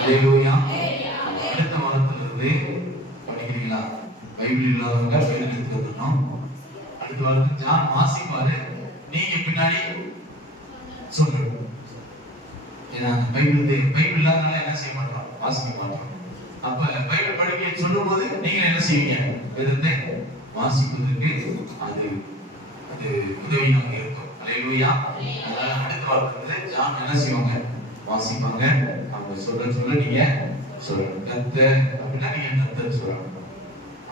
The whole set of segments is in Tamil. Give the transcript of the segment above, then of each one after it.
அல்லேலூயா. அடுத்த வாரத்திலிருந்து படிக்கிறீங்களா? பைபிள் இல்லாதவங்க பைபிள் எடுத்து வந்துடணும். அடுத்த வாரத்துக்கு ஜான் வாசிப்பாரு, நீங்க பின்னாடி சொல்லணும். ஏன்னா பைபிள் இல்லாதனால என்ன செய்ய மாட்டோம், வாசிக்க மாட்டோம். அப்ப பைபிள் படிக்க சொல்லும் போது நீங்க என்ன செய்வீங்க, எதிர்த்து வாசிப்பதற்கு அது உதவியாக இருக்கும். அல்லேலூயா. அதனால அடுத்த வாரத்திலிருந்து ஜான் என்ன செய்வாங்க, வாசிப்பாங்க. அவங்க சொல்ல நீங்க சொல்லணும். கர்த்தர் அப்படின்னா நீங்க கர்த்தர் சொல்லணும்.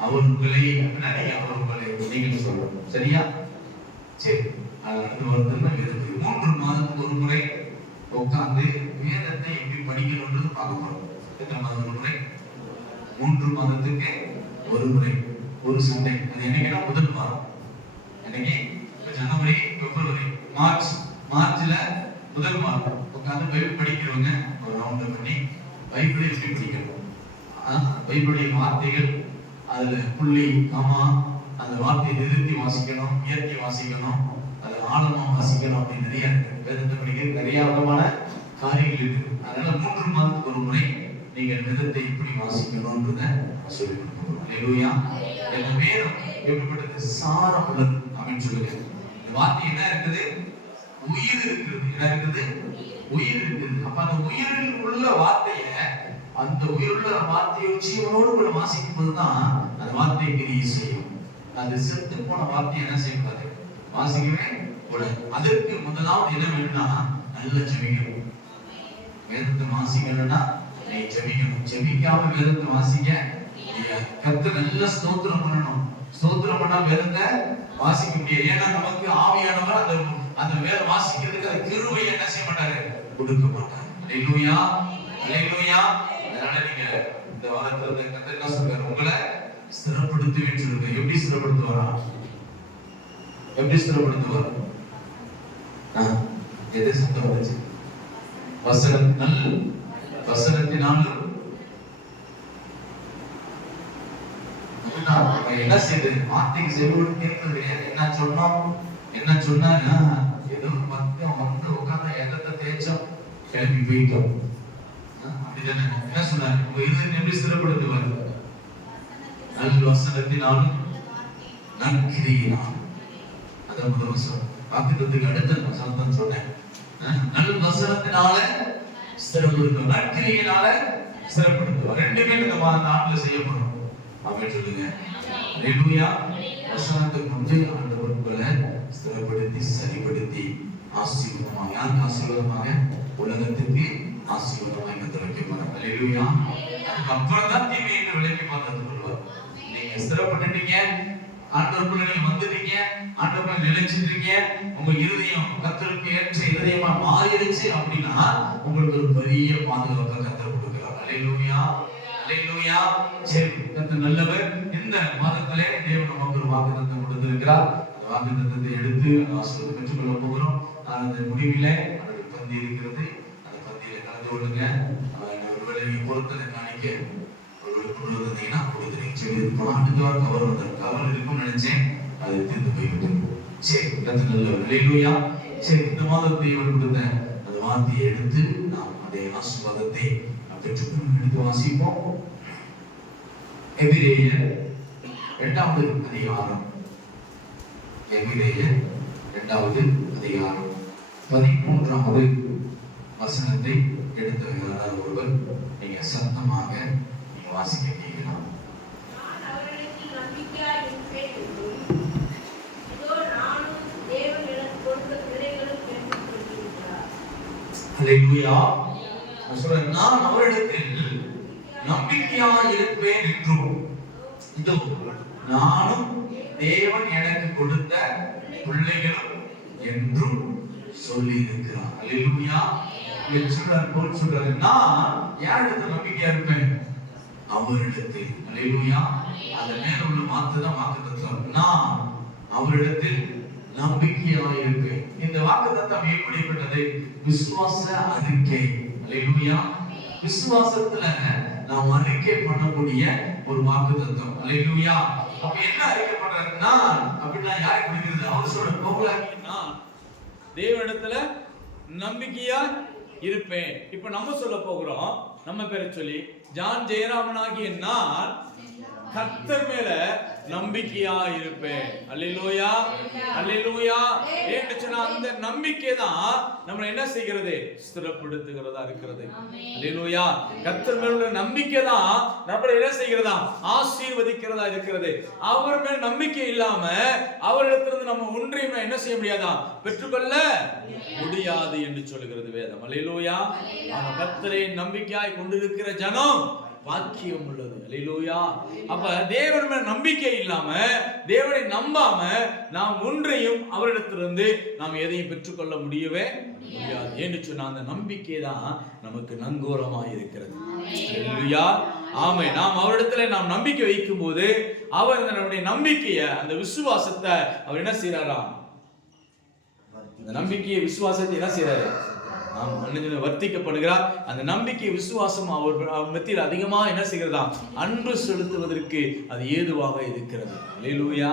அவர் உங்களை அப்படின்னா நீங்க அவர் உங்களை நீங்கள் சொல்லணும். சரியா? சரி. அடுத்த வாரத்தில் 3 மாதத்துக்கு ஒரு முறை உட்கார்ந்து வேதத்தை எப்படி படிக்கணும்ன்றது பார்க்க போறோம். எத்தனை மாதம் ஒரு முறை? 3 மாதத்துக்கு ஒரு முறை, ஒரு சண்டே. அது என்னைக்குன்னா முதல் வாரம். என்னைக்கு? ஜனவரி, பிப்ரவரி, மார்ச்ல முதல் வாரம் உட்கார்ந்து பைபிள் படிக்கிறவங்க ஒரு ரவுண்ட் பண்ணி பைபிளை எப்படி படிக்கணும், பைபிளுடைய வார்த்தைகள், அதுல புள்ளி கமா, அந்த வார்த்தையை நிறுத்தி வாசிக்கணும், இயற்கை வாசிக்கணும், அது ஆழமா வாசிக்கணும். அப்படின்னு நிறைய இருக்கு. வேதத்தை படிக்க நிறைய விதமான காரியங்கள் இருக்கு. அதனால 3 மாதத்துக்கு ஒரு முறை நீங்க வேதத்தை எப்படி வாசிக்கணும்ன்றத சொல்லி கொடுக்கணும். அல்லேலூயா. இந்த வேதம் எப்படிப்பட்டது? சாரம் உள்ளது அப்படின்னு சொல்லுங்க. இந்த வார்த்தை என்ன இருக்குது? உயிர் இருக்குது. என்ன இருக்குது? உயிர் இருக்குது. அப்ப அந்த உயிரில் உள்ள வார்த்தைய, அந்த உயிருள்ள வார்த்தையை ஜீவனோடு கூட வாசிக்கும் போதுதான் அந்த வார்த்தை கிரியை செய்யும். அது செத்து போன வார்த்தையை என்ன செய்யக்கூடாது, வாசிக்கவே கூடாது. அதற்கு முதலாவது என்ன வேணும்னா நல்ல ஜெபிக்கணும். வேதத்தை வாசிக்கணும்னா நீ ஜெபிக்கணும். ஜெபிக்காம வேதத்தை வாசிக்க கர்த்தர் நல்ல ஸ்தோத்திரம் பண்ணணும். ஸ்தோத்திரம் பண்ணா வேதத்தை வாசிக்க முடியாது. ஏன்னா நமக்கு ஆவியானவர் அந்த வேதம் வாசிக்கிறதுக்கு அந்த கிருபையை என்ன செய்ய மாட்டாரு, கொடுக்க மாட்டாரு. அல்லேலூயா. அல்லேலூயா. அதனால நீங்க இந்த வாரத்துல கர்த்தர் என்ன சொல்றாரு, உங்களை ஸ்திரப்படுத்துவேன்னு சொல்லுங்க. எப்படி ஸ்திரப்படுத்துவாரா? எப்படி ஸ்திரப்படுத்துவார்? எது சத்தம் வந்துச்சு? வசனத்தினாலும் என்ன செய்யுது, வார்த்தைக்கு செவியோடு கேட்பது கிடையாது. என்ன சொன்னாரு, ஏதோ வந்து உட்கார்ந்து எதத்தை தேய்ச்சோம், கிளம்பி போயிட்டோம். அப்படிதானே? என்ன சொன்னாரு, உங்க இதயத்தை எப்படி ஸ்திரப்படுத்துவார்? நல் வசனத்தினாலும் நற்கிரியினாலும். அதான் முதல் வசனம். வாக்குத்தத்தத்துக்கு அடுத்த வசனத்தை சொன்னேன். நல் வசனத்தினால ஸ்திரப்படுத்துவார், நற்கிரியினால ஸ்திரப்படுத்துவார். ரெண்டுமே இந்த நாட்டில் செய்யப்படும். அப்படின்னு சொல்லுங்க. அல்லேலூயா. வசனத்துக்கு முன்பு ஆண்டவர் உங்களை ஸ்திரப்படுத்தி சரிப்படுத்தி ஆசீர்வாதமாக, யாருக்கு ஆசீர்வாதமாக? உலகத்துக்கு ஆசீர்வாதமாக கர்த்தர் வைப்பார். அல்லேலூயா. அதுக்கப்புறம் தான் தீமையை விலக்கி பார்த்து கொள்வார். நீங்க ஸ்திரப்பட்டுட்டீங்க, ஆண்டவருக்குள்ள நீங்க வந்துட்டீங்க, ஆண்டவருக்குள்ள நிலைச்சிட்டீங்க, உங்க இருதயம் கர்த்தருக்கு ஏற்ற இருதயமா மாறிடுச்சு அப்படின்னா உங்களுக்கு ஒரு பெரிய பாதுகாப்பை கர்த்தர் கொடுக்கிறார். அல்லேலூயா. அல்லேலூயா. சரி, கர்த்தர் நல்லவர். இந்த மாதத்திலே தேவன் நமக்கு ஒரு வாக்குத்தத்தம் கொடுத்திருக்கிறார். அந்த வாக்குத்தத்தத்தை எடுத்து ஆசீர்வாதம் பெற்றுக்கொள்ள போகிறோம். அந்த முடிவிலே பந்தி இருக்கிறது. அந்த பந்தியில கலந்து கொள்ளுங்க. ஒருவேளை பொருத்தனை காணிக்க ஒருவேளை கொண்டு வந்தீங்கன்னா கொடுத்துருங்க. சரி, அடுத்த வாரம் கவர் இருக்கும்னு நினைச்சேன், அது தீர்ந்து போய்விட்டு. சரி, கர்த்தர் நல்லவர். அல்லேலூயா. சரி, இந்த மாதத்தை தேவன் கொடுத்த அந்த வார்த்தையை எடுத்து நாம் அதே ஆசீர்வாதத்தை பெற்றுக்கொள்ளும். எடுத்து வாசிப்போம். எபிரேயர் 2வது அதிகாரம். எபிரேயர் 2வது அதிகாரம் 13வது வசனத்தை எடுத்து ஒருவர் நீங்க சத்தமாக நீங்க வாசிக்க கேட்கலாம். அல்லேலூயா. நான் அவரிடத்தில் நம்பிக்கையாக இருப்பேன் என்றும், இதோ நானும் தேவன் எனக்கு கொடுத்த பிள்ளைகளும் என்றும் சொல்லி இருக்கிறார். அல்லேலூயா. சொல்றாரு, நான் யாரிடத்தில் நம்பிக்கையா இருப்பேன்? அவரிடத்தில். அல்லேலூயா. அந்த மேல உள்ள வார்த்தை தான் வாக்குத்தத்தம். நான் அவரிடத்தில் நம்பிக்கையாக இருப்பேன். இந்த வாக்குத்தத்தம் எப்படிப்பட்டது? விசுவாச அறிக்கை. அல்லேலூயா. விசுவாசத்துல நாம் அறிக்கை பண்ணக்கூடிய ஒரு வாக்குத்தத்தம். அல்லேலூயா. அப்ப என்ன அறிக்கை பண்றாரு? நான் அப்படின்னா யாரை குறிக்கிறது? அவர் சொல்ற கோகுலாகிய நான் தேவனிடத்துல நம்பிக்கையா இருப்பேன். இப்ப நம்ம சொல்ல போகிறோம், நம்ம பேரை சொல்லி, ஜான் ஜெயராமனாகிய நான் கர்த்தர் மேல நம்பிக்கையா இருப்பேன். அல்லேலூயா, அல்லேலூயா. ஏன்னு சொன்னா அந்த நம்பிக்கை தான் நம்ம என்ன செய்கிறது, ஸ்திரப்படுத்துகிறதா இருக்கிறது. அல்லேலூயா. கர்த்தர் மேல உள்ள நம்பிக்கை தான் நம்மளை என்ன செய்கிறதா, ஆசீர்வதிக்கிறதா இருக்கிறது. அவர் மேல் நம்பிக்கை இல்லாம அவரிடத்திலிருந்து நம்ம ஒன்றையுமே என்ன செய்ய முடியாதா, பெற்றுக்கொள்ள முடியாது என்று சொல்லுகிறது வேதம். அல்லேலூயா. நம்ம கர்த்தரை நம்பிக்கையாய் கொண்டிருக்கிற ஜனம் பாக்கியம் உள்ளது. அல்லேலூயா. அப்ப தேவன் மேல நம்பிக்கை இல்லாம, தேவனை நம்பாம நாம் ஒன்றையும் அவரிடத்திலிருந்து நாம் எதையும் பெற்றுக்கொள்ள முடியவே முடியாது. என்று சொன்னா அந்த நம்பிக்கை தான் நமக்கு நங்கூரமாய் இருக்கிறது. அல்லேலூயா. ஆமென். நாம் அவரிடத்துல நாம் நம்பிக்கை வைக்கும் போது அவர் நம்முடைய நம்பிக்கைய, அந்த விசுவாசத்தை அவர் என்ன செய்யறாரா, அந்த நம்பிக்கையை விசுவாசத்தை என்ன செய்யறாரு, வர்த்திக்கப்படுகிறார். அந்த நம்பிக்கை விசுவாசம் அவர் மத்தியில் அதிகமா என்ன செய்கிறதா, அன்பு செலுத்துவதற்கு அது ஏதுவாக இருக்கிறது. அல்லேலூயா,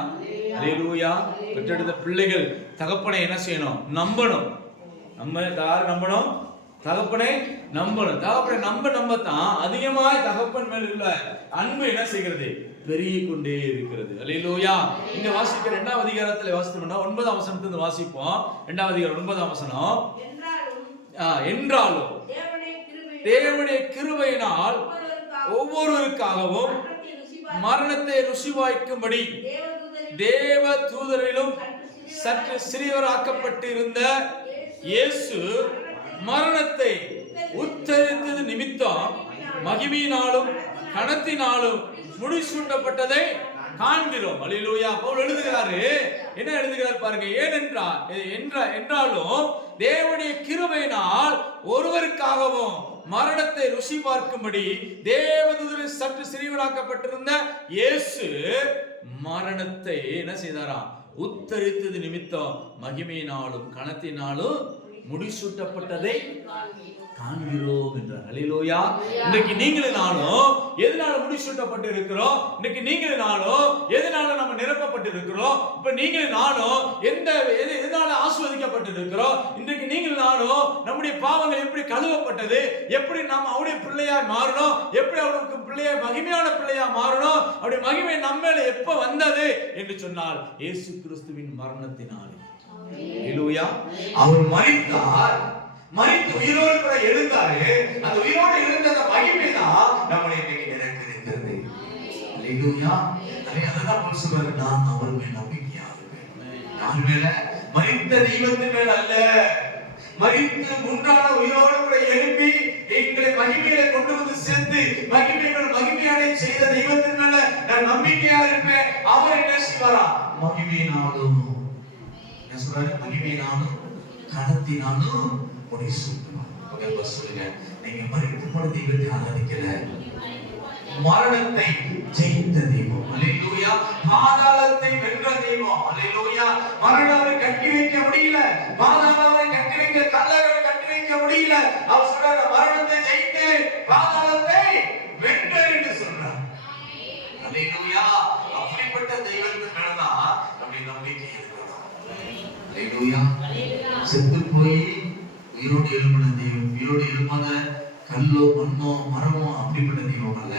அல்லேலூயா. பெற்றெடுத்த பிள்ளைகள் தகப்பனை என்ன செய்யணும், நம்பணும். நம்ம யார் நம்பணும், தகப்பனை நம்பணும். தகப்பனை நம்பத்தான் அதிகமாய் தகப்பன் மேல் உள்ள அன்பு என்ன செய்கிறது, பெருகி கொண்டே இருக்கிறது. அல்லேலூயா. இங்க வாசிக்கிற 2ஆம் அதிகாரத்துல வாசித்தோம்னா 9ஆம் வசனத்திலிருந்து வாசிப்போம். 2ஆம் அதிகாரம் 9ஆம் வசனம். என்றாலும் தேவனுடைய கிருபையினால் ஒவ்வொருவருக்காகவும் மரணத்தை ருசிவாய்க்கும்படி தேவ தூதரிலும் சற்று சிறியவராக்கப்பட்டிருந்த இயேசு மரணத்தை உத்தரித்தது நிமித்தம் மகிமையினாலும் கனத்தினாலும் முடிசூட்டப்பட்டதை காண்கிறோம். அல்லேலூயா. பவுல் எழுதுகிறாரு, என்ன எழுதுகிறார் பாருங்க. என்றாலும் தேவனுடைய கிருபையினால் ஒருவருக்காகவும் மரணத்தை ருசி பார்க்கும்படி தேவதூதரில் சற்று சிறியவராக்கப்பட்டிருந்த இயேசு மரணத்தை என்ன செய்தாராம், உத்தரித்தது நிமித்தம் மகிமையினாலும் கனத்தினாலும் முடிசூட்டப்பட்டதை காண்கிறோம் என்றார். அல்லேலூயா. இன்னைக்கு நீங்களும் நானும் எதனால முடிசூட்டப்பட்டு இருக்கிறோம், இன்னைக்கு நீங்களும் நானும் எதனால நம்ம நிரப்பப்பட்டு இருக்கிறோம், இப்ப நீங்களும் நானும் எதனால ஆசீர்வதிக்கப்பட்டு இருக்கிறோம், இன்றைக்கு நீங்களும் நானும் நம்முடைய பாவங்கள் எப்படி கழுவப்பட்டது, எப்படி நாம் அவருடைய பிள்ளையா மாறணும், எப்படி அவருக்கு பிள்ளையா மகிமையான பிள்ளையா மாறணும், அவருடைய மகிமை நம்ம மேல எப்ப வந்தது என்று சொன்னால் இயேசு கிறிஸ்துவின் மரணத்தினாலே. அல்லேலூயா. அவர் மரித்தார், மரித்து உயிரோடு கூட எழுந்தாரு. அந்த உயிரோடு எழுந்த அந்த மகிமை தான் நம்மளை இன்னைக்கு நிறைந்திருக்கிறது. அல்லேலூயா. அதனால பவுல் சொல்றாரு, நான் அவர் மேல் நம்பிக்கையா இருப்பேன். யார் மேல, மரித்த தெய்வத்தின் மேல் அல்ல, மரித்து மூன்றாவது உயிரோடு கூட எழுப்பி எங்களை மகிமையில கொண்டு வந்து சேர்த்து மகிமையான செய்த தெய்வத்தின் மேல நான் நம்பிக்கையா இருப்பேன். அவர் என்ன செய்வாரா, மகிமையினாலும் என்ன சொல்றாரு, மகிமையினாலும் கனத்தினாலும் சொல்லுங்க. நீங்க மரித்து போன தெய்வத்தை ஆராதிக்கல, மரணத்தை ஜெயித்த தெய்வம். அல்லேலூயா. பாதாளத்தை வென்ற தெய்வம். அல்லேலூயா. மரணத்தை கட்டி வைக்க முடியல, பாதாளத்தை கட்டி வைக்க, கல்லறை கட்டி வைக்க முடியல. அவர் சொல்றாரு, மரணத்தை ஜெயித்து பாதாளத்தை வென்ற என்று சொல்றார். அல்லேலூயா. அப்படிப்பட்ட தெய்வத்தின் மேலதான் நம்முடைய நம்பிக்கை இருக்கணும். அல்லேலூயா. செத்து போய் உயிரோடு எழுப்பின தெய்வம், உயிரோடு எழுப்பாத கல்லோ மண்ணோ மரமோ அப்படிப்பட்ட தெய்வம் அல்ல,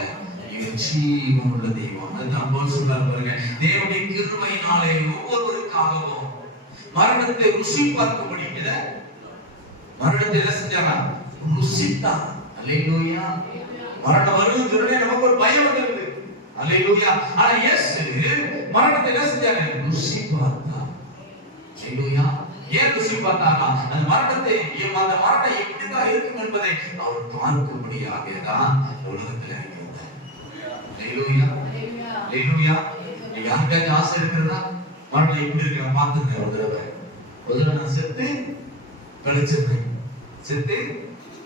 ஜீவன் உள்ள தெய்வம். அதுதான் பவுல் சொல்றாரு பாருங்க, தேவனுடைய கிருபையினாலே ஒவ்வொருவருக்காகவும் மரணத்தை ருசி பார்க்கும்படி, மரணத்தை என்ன செஞ்சாங்க, ருசித்தான். அல்லேலூயா. மரணம் வருது உடனே நமக்கு ஒரு பயம் வந்துருது. அல்லேலூயா. ஆனா இயேசு மரணத்தை என்ன செஞ்சாங்க, ருசி பார்த்தார். அல்லேலூயா. ஏன் ருசி பார்த்தாரா, அந்த மரணத்தை, அந்த மரணம் எப்படிதான் இருக்கும் என்பதை அவர் பார்க்கும்படியாக தான் உலகத்தில் இருக்கிறார். அல்லேலூயா. அல்லேலூயா. யாருக்காச்சும் ஆசை இருக்கிறதா, மரணம் எப்படி இருக்க பார்த்துருக்கேன் ஒரு தடவை நான் செத்து கழிச்சிருந்தேன், செத்து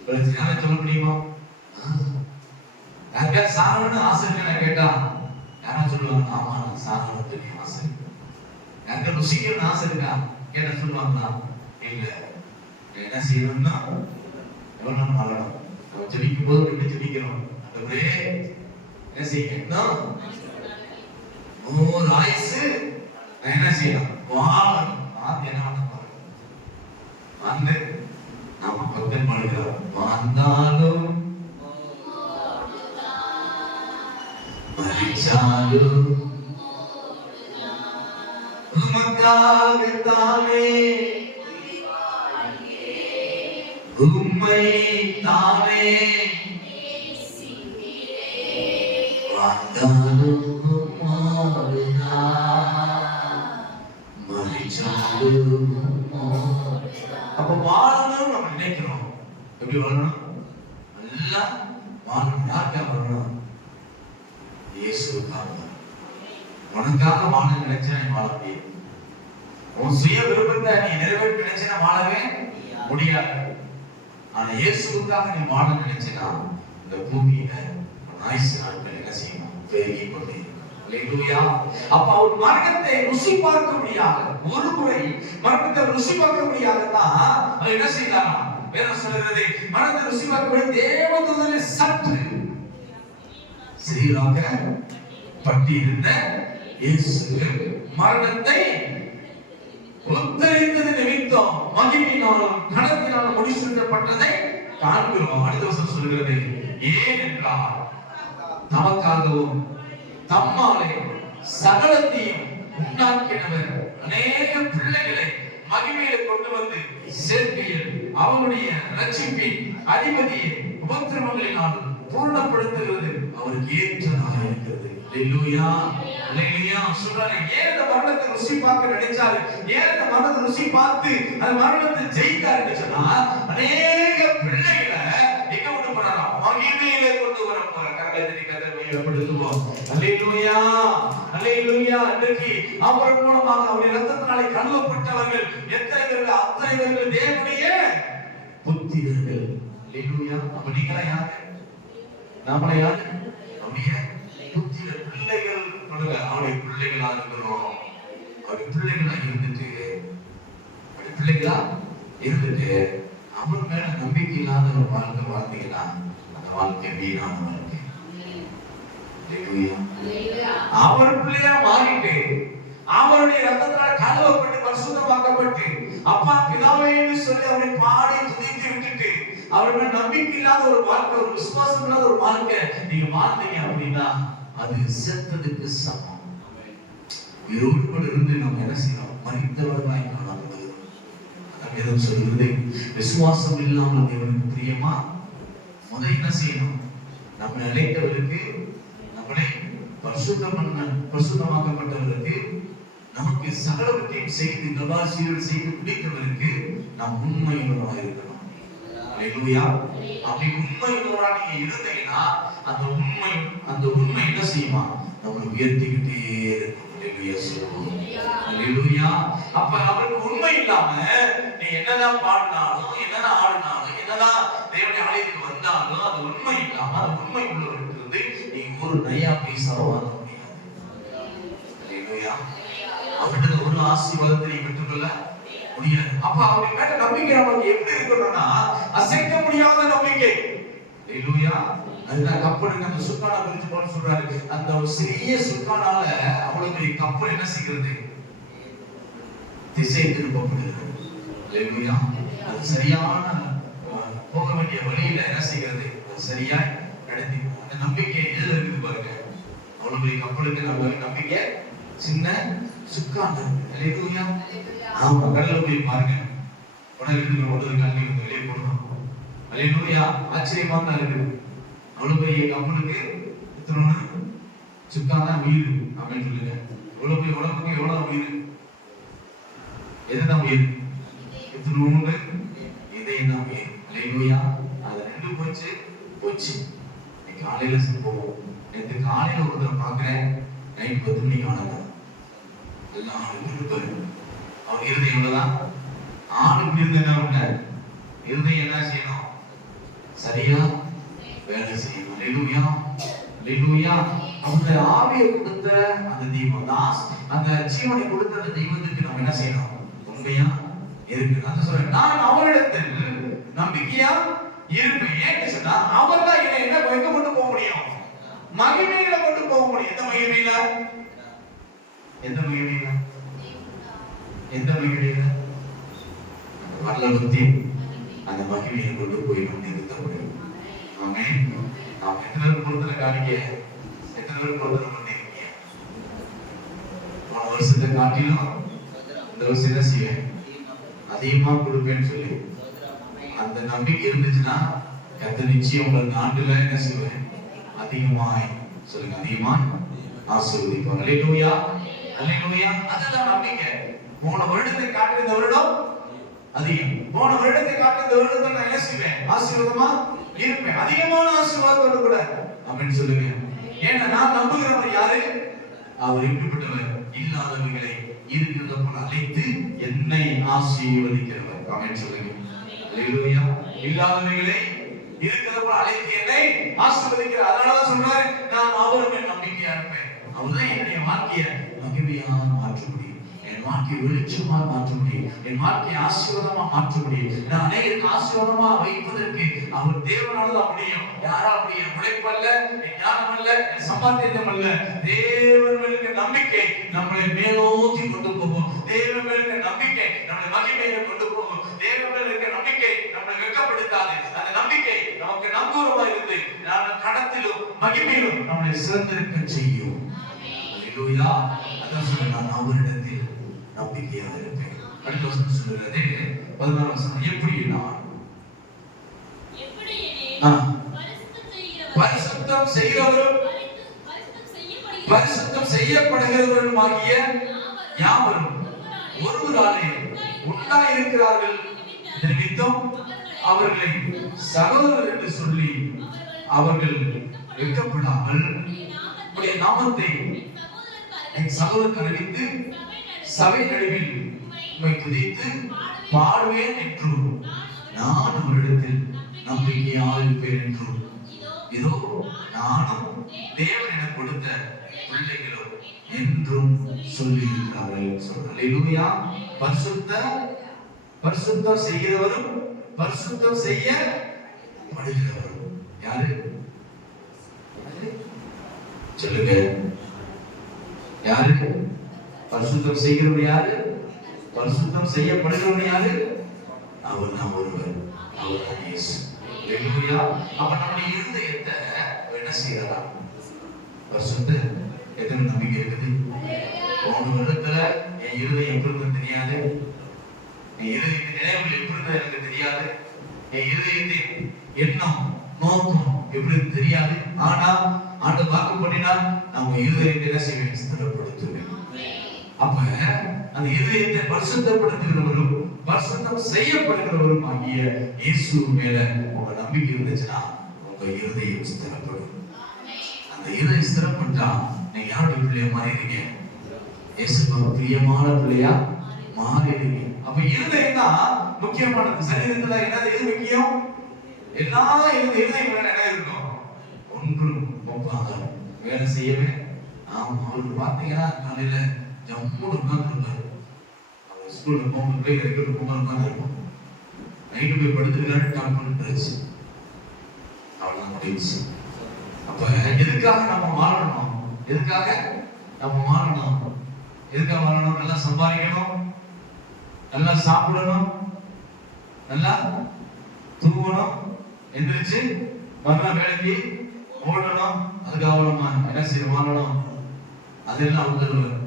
கழிச்சு யாரும் சொல்ல முடியுமா? யாருக்காச்சும் சாகணும்னு ஆசை இருக்கா கேட்டா யாரும் சொல்லுவாங்க, ஆமா நான் சாகணும் தெரியும் ஆசை இருக்கு. யாருக்கா ருசிக்கணும்னு ஆசை இருக்கா கேட்ட சொல்லுவாங்களா? இல்ல. என்ன செய்யணும்னா எவ்வளவு வாழணும், நம்ம ஜெபிக்கும் போது எப்படி ஜெபிக்கிறோம், அப்படியே என்ன செய்யணும், ஒரு ஆயுசு நான் என்ன செய்யணும், வாழணும். என்ன பண்ண போறேன் வந்து நாம பக்தன் பாடுகிறார். வாழ்ந்தாலும் மரிச்சாலும் உமக்காகத்தானே, உம்மை தானே வாழ்ந்தாலும் மரிச்சாலும். அப்ப வாழணும் நம்ம நினைக்கிறோம். எப்படி வாழணும்? நல்லா வாழணும். யாருக்காக வாழணும்? இயேசுக்காக. உனக்காக வாழ நினைச்சா நீ வாழ முடியாது. உன் சுய விருப்பத்தை நீ நிறைவேற்ற நினைச்சா வாழவே முடியாது. ஆனா இயேசுக்காக நீ வாழ நினைச்சா இந்த பூமியில ஆயுசு நாட்கள் என்ன செய்யணும்? பெருகி கொண்டே இருக்கும். அல்லேலூயா. அப்ப அவர் மரணத்தை ருசி பார்க்க முடியாது. ஒரு முறை மரணத்தை ருசி பார்க்க முடியாதுன்னா அவர் என்ன செய்யலாம்? வேதம் சொல்கிறது, மரணத்தை ருசி பார்க்க தேவதூதனை சற்று சீராக பட்டியிருந்த இயேசு மரணத்தை உத்தரித்தது நிமித்தம் மகிமையினாலும் கனத்தினாலும் முடிசூட்டப்பட்டதை காண்கிறோம். அடுத்த வசனம் சொல்கிறது, ஏனென்றால் தமக்காகவும் தம்மாலே சகலத்தையும் உண்டாக்கினவர் அநேக பிள்ளைகளை மகிமையில கொண்டு வந்து சேர்க்கையில் அவருடைய ரட்சிப்பின் அதிபதியை உபத்திரவங்களினாலும் பூர்ணப்படுத்துகிறது அவருக்கு ஏற்றதாக இருக்கிறது. அல்லேலூயா, அல்லேலூயா. சொல்றாரு, ஏன் இந்த மரணத்தை ருசி பார்க்க நினைச்சாரு? ஏன் இந்த மரணத்தை ருசி பார்த்து அந்த மரணத்தை ஜெயித்தாருன்னு சொன்னா, அநேக பிள்ளைகளை எங்க கொண்டு போறாரா? மகிமையில கொண்டு வர போற. கரங்களை தட்டி கர்த்தரை மகிமைப்படுத்துவோம். அல்லேலூயா, அல்லேலூயா. இன்றைக்கு அவர் மூலமாக அவருடைய இரத்தத்தினாலே கழுவப்பட்டவர்கள் எத்தனை பேர்கள்? அத்தனை பேர்கள் தேவனுடைய புத்திரர்கள். அல்லேலூயா. அப்ப நீங்களா யாரு? நாமளா யாரு? அவருடைய புத்திர பிள்ளைகள். அவருடைய பிள்ளைகளா இருக்கிறோம். அவருடைய பிள்ளைகளா இருந்துட்டு அவர் மேல நம்பிக்கை இல்லாத ஒரு வாழ்க்கை வாழ்ந்தீங்கன்னா அந்த வாழ்க்கை வீணான வாழ்க்கை. அவர் பிள்ளையா மாறிட்டு அவருடைய ரத்தத்தினால கழுவப்பட்டு பரிசுத்தமாக்கப்பட்டு அப்பா பிதாவே என்று சொல்லி அவரை பாடி துதித்து விட்டுட்டு அவர் மேல நம்பிக்கை இல்லாத ஒரு வாழ்க்கை, ஒரு விசுவாசம் இல்லாத ஒரு வாழ்க்கை நீங்க வாழ்ந்தீங்க அப்படின்னா அது செத்ததுக்கு சமம். உயிரோடு இருந்து நம்ம என்ன செய்யணும்? மரித்தவர்களாய் காணப்படுகிறோம். வேதம் சொல்கிறது, விசுவாசம் இல்லாமல் தேவனுக்கு பிரியமா? முதல் என்ன செய்யணும்? நம்மை அழைத்தவருக்கு, நம்மளை பரிசுத்தமாக்கப்பட்டவருக்கு, நமக்கு சகலவற்றையும் செய்து கபாசியர்கள் செய்து முடித்தவருக்கு நாம் உண்மையுள்ளவராக இருக்கணும். அல்லேலூயா. அப்படி உண்மையுள்ளவராக நீங்க இருந்தீங்கன்னா அந்த உண்மை என்ன செய்யுமா? நம்மளை உயர்த்திக்கிட்டே இருக்கும். அல்லேலூயா. அப்ப அவருக்கு உண்மை இல்லாம நீ என்னதான் பாடினாலும், என்னதான் ஆடினாலும், என்னதான் தேவனுடைய ஆலயத்துக்கு வந்தாலும் அது உண்மை இல்லாம, அது உண்மை உள்ளவருக்கு நீ ஒரு நயா பைசாவோ வாங்க முடியாது. அல்லேலூயா. அவர்கிட்ட ஒரு ஆசீர்வாதத்தை நீ பெற்றுக்கொள்ள முடியாது. அப்ப அவருடைய மேல நம்பிக்கை நமக்கு எப்படி இருக்கணும்னா அசைக்க முடியாத நம்பிக்கை. அல்லேலூயா. அதுதான் கப்பலுக்கு அந்த சுக்கான குறித்து போல சொல்றாரு. அந்த ஒரு சிறிய சுக்கானால அவ்வளவு பெரிய கப்பல் என்ன செய்கிறது? திசை திருப்பப்படுகிறது. அல்லேலூயா. அது சரியான போக வேண்டிய வழியில என்ன செய்கிறது? சரியாய் நடத்தி அந்த நம்பிக்கை எதுல இருக்குது பாருங்க. அவ்வளவு பெரிய கப்பலுக்கு நம்ம நம்பிக்கை சின்ன சுக்கான. அல்லேலூயா. ஆமா, கடல்ல போய் பாருங்க. உடனே ஒரு கல்வி வெளியே போடுறோம். அல்லேலூயா. ஆச்சரியமா தான் இருக்குது. அவ்வளவு பெரிய கப்பலுக்கு எத்தனை சுக்காதான் உயிர் அப்படின்னு சொல்லுங்க. எவ்வளவு பெரிய உடம்புக்கு எவ்வளவு உயிர்? எதுதான் உயிர்? எத்தனை இதையும் தான் உயிர். அல்லேலூயா. அது ரெண்டு போச்சு. காலையில போவோம். நேற்று காலையில ஒருத்தரை பாக்குறேன். நைட் 10 மணிக்கு ஆனதான் எல்லாம் இருப்பாரு. அவர் இருதயம் எவ்வளவுதான்? ஆணுக்கு இருந்து என்ன பண்ண? இருதயம் என்ன செய்யணும்? சரியா வேலை செய்யணும். அல்லேலூயா, அல்லேலூயா. அந்த ஆவியை கொடுத்த அந்த தெய்வம், அந்த ஜீவனை கொடுத்த அந்த தெய்வத்துக்கு நம்ம என்ன செய்யணும்? உண்மையா இருக்கு. நான் சொல்றேன், நான் அவரிடத்தில் நம்பிக்கையா இருப்பேன். ஏன்னு சொன்னா அவர் தான் என்ன எங்க கொண்டு போக முடியும்? மகிமையில கொண்டு போக முடியும். எந்த மகிமையில? எந்த மகிமையில? எந்த மகிமையில? வரலாற்றின் அந்த மகிமையை கொண்டு போய் நாம் எத்தனை பேர் கொடுத்துற காணிக்க எத்தனை பேர் கொடுத்துற பண்ணிருக்கீங்க? போன வருஷத்தை காட்டிலும் இந்த வருஷம் என்ன செய்வேன், அதிகமா கொடுப்பேன்னு சொல்லி அந்த நம்பிக்கை இருந்துச்சுன்னா கர்த்தர் நிச்சயம் உங்களுக்கு ஆண்டுல என்ன செய்வேன், அதிகமாய் சொல்லுங்க, அதிகமாய் ஆசீர்வதிப்பார். அல்லேலூயா, அல்லேலூயா. அதுதான் நம்பிக்கை. போன வருடத்தை காட்டின இந்த வருடம் அதிகம், போன வருடத்தை காட்டின இந்த வருடத்தை நான் என்ன செய்வேன், ஆசீர்வாதமா இருப்பேன், அதிகமான ஆசீர்வாதத்தோடு கூட அப்படின்னு சொல்லுங்க. ஏன்னா நான் நம்புகிறவர் யாரு? அவர் எப்படிப்பட்டவர்? இல்லாதவர்களை இருக்கிறத போல அழைத்து என்னை ஆசீர்வதிக்கிறவர். ஆமென் சொல்லுங்க. அல்லேலூயா. இல்லாதவர்களை இருக்கிறத போல அழைத்து என்னை ஆசீர்வதிக்கிறார். அதனால சொல்றாரு, நான் அவர் மேல் நம்பிக்கையா இருப்பேன். அவர்தான் என்னுடைய வாழ்க்கையை மகிமையா மாற்ற முடியும், என் வாழ்க்கையை வெளிச்சமா மாற்ற முடியும், என் வாழ்க்கையை ஆசீர்வாதமா மாற்ற முடியும். நான் அநேகருக்கு ஆசீர்வாதமா வைப்பதற்கு அவர் தேவனாலதான் முடியும். யாரால் முடியும்? உழைப்பல்ல, என் ஞானம் அல்ல, என் சம்பாத்தியம் அல்ல. தேவன் மேலுக்கு நம்பிக்கை நம்மளை மேலோக்கி கொண்டு போகும். தேவன் மேலுக்கு நம்பிக்கை நம்மளை மகிமையை கொண்டு போகும். தேவன் மேலுக்கு நம்பிக்கை நம்மளை வெட்கப்படுத்தாது. அந்த நம்பிக்கை நமக்கு நங்கூரமா இருந்து கடத்திலும் மகிமையிலும் நம்மளை சிறந்திருக்க செய்யும். அல்லேலூயா. அதான் சொல்ல, நான் அவரிடத்தில் நம்பிக்கையாக இருப்பேன். அடுத்த வசனம் சொல்லுகிறது 14 வசனம், எப்படி நான் பரிசுத்தம் செய்கிறவரும் பரிசுத்தம் செய்யப்படுகிறவருமாகிய யாவரும் ஒருவராலே உண்டாயிருக்கிறார்கள் நிமித்தம் அவர்களை சகோதரர் என்று சொல்லி அவர்கள் வெட்கப்படாமல் உடைய நாமத்தை என் சகோதரருக்கு அறிவித்து சபை நடுவில் உம்மை துதித்து பாடுவேன் என்றும் நான் அவரிடத்தில் நம்பிக்கையாக இருப்பேன் என்றும் இதோ நானும் தேவன் என கொடுத்த பிள்ளைகளோ என்றும் சொல்லி இருக்கிறார்கள். அல்லேலூயா. பரிசுத்தம் செய்கிறவரும் பரிசுத்தம் செய்யப்படுகிறவரும் யாரு சொல்லுங்க, யாரு? பரிசுத்தம் செய்கிறவர் யாரு? பரிசுத்தம் செய்யப்படுகிறவர் யாரு? அவர் தான் ஒருவர், அவர் தான் இயேசு. அல்லேலூயா. அப்ப நம்முடைய இருதயத்தை என்ன செய்யறா? பரிசுத்த எத்தனை நம்பிக்கை இருக்குது? போன வருடத்துல என் இருதயம் எப்படி இருந்தது தெரியாது, என் இருதயத்தின் நினைவுகள் எப்படி இருந்தது எனக்கு தெரியாது, என் இருதயத்தின் எண்ணம் நோக்கம் எப்படி தெரியாது. ஆனா ஆண்டு வாக்கு பண்ணினா நம்ம இருதயத்தை என்ன செய்வேன், ஸ்திரப்படுத்துவேன். அப்ப அந்த இருதயத்தை பரிசுத்தப்படுத்துகிறவரும் பரிசுத்தம் செய்யப்படுகிறவரும் ஆகிய இயேசு மேல உங்க நம்பிக்கை இருந்துச்சுன்னா உங்க இருதயம் ஸ்திரப்படும். அந்த இருதயம் ஸ்திரப்பட்டா நீங்க யாருடைய பிள்ளைய மாறிடுங்க, இயேசுக்கு பிரியமான பிள்ளையா மாறிடுங்க. அப்ப இருதயம் தான் முக்கியமானது. சரீரத்துல என்னது எது முக்கியம்? எல்லா இருதயம் என்ன இருக்கும்? ஒன்றும் ஒப்பாக வேலை செய்யவே. ஆமா, அவருக்கு பாத்தீங்கன்னா காலையில ஜம்முன்னு உட்கார்ந்துருப்பாரு. அவர் ஸ்கூல்ல போகும்போது போய் ரெகுலர் போகும்போது உட்கார்ந்துருப்போம். நைட்டு போய் படுத்துருக்காரு, கால் பண்ணிட்டு அவ்வளவுதான் முடிச்சு. அப்ப எதுக்காக நம்ம மாறணும்? எதுக்காக நம்ம மாறணும்? எதுக்காக மாறணும்? நல்லா சம்பாதிக்கணும், நல்லா சாப்பிடணும், நல்லா தூங்கணும், எந்திரிச்சு மறுநாள் வேலைக்கு ஓடணும். அதுக்காக நம்ம என்ன செய்ய மாறணும்? அதெல்லாம் உதவுவார்.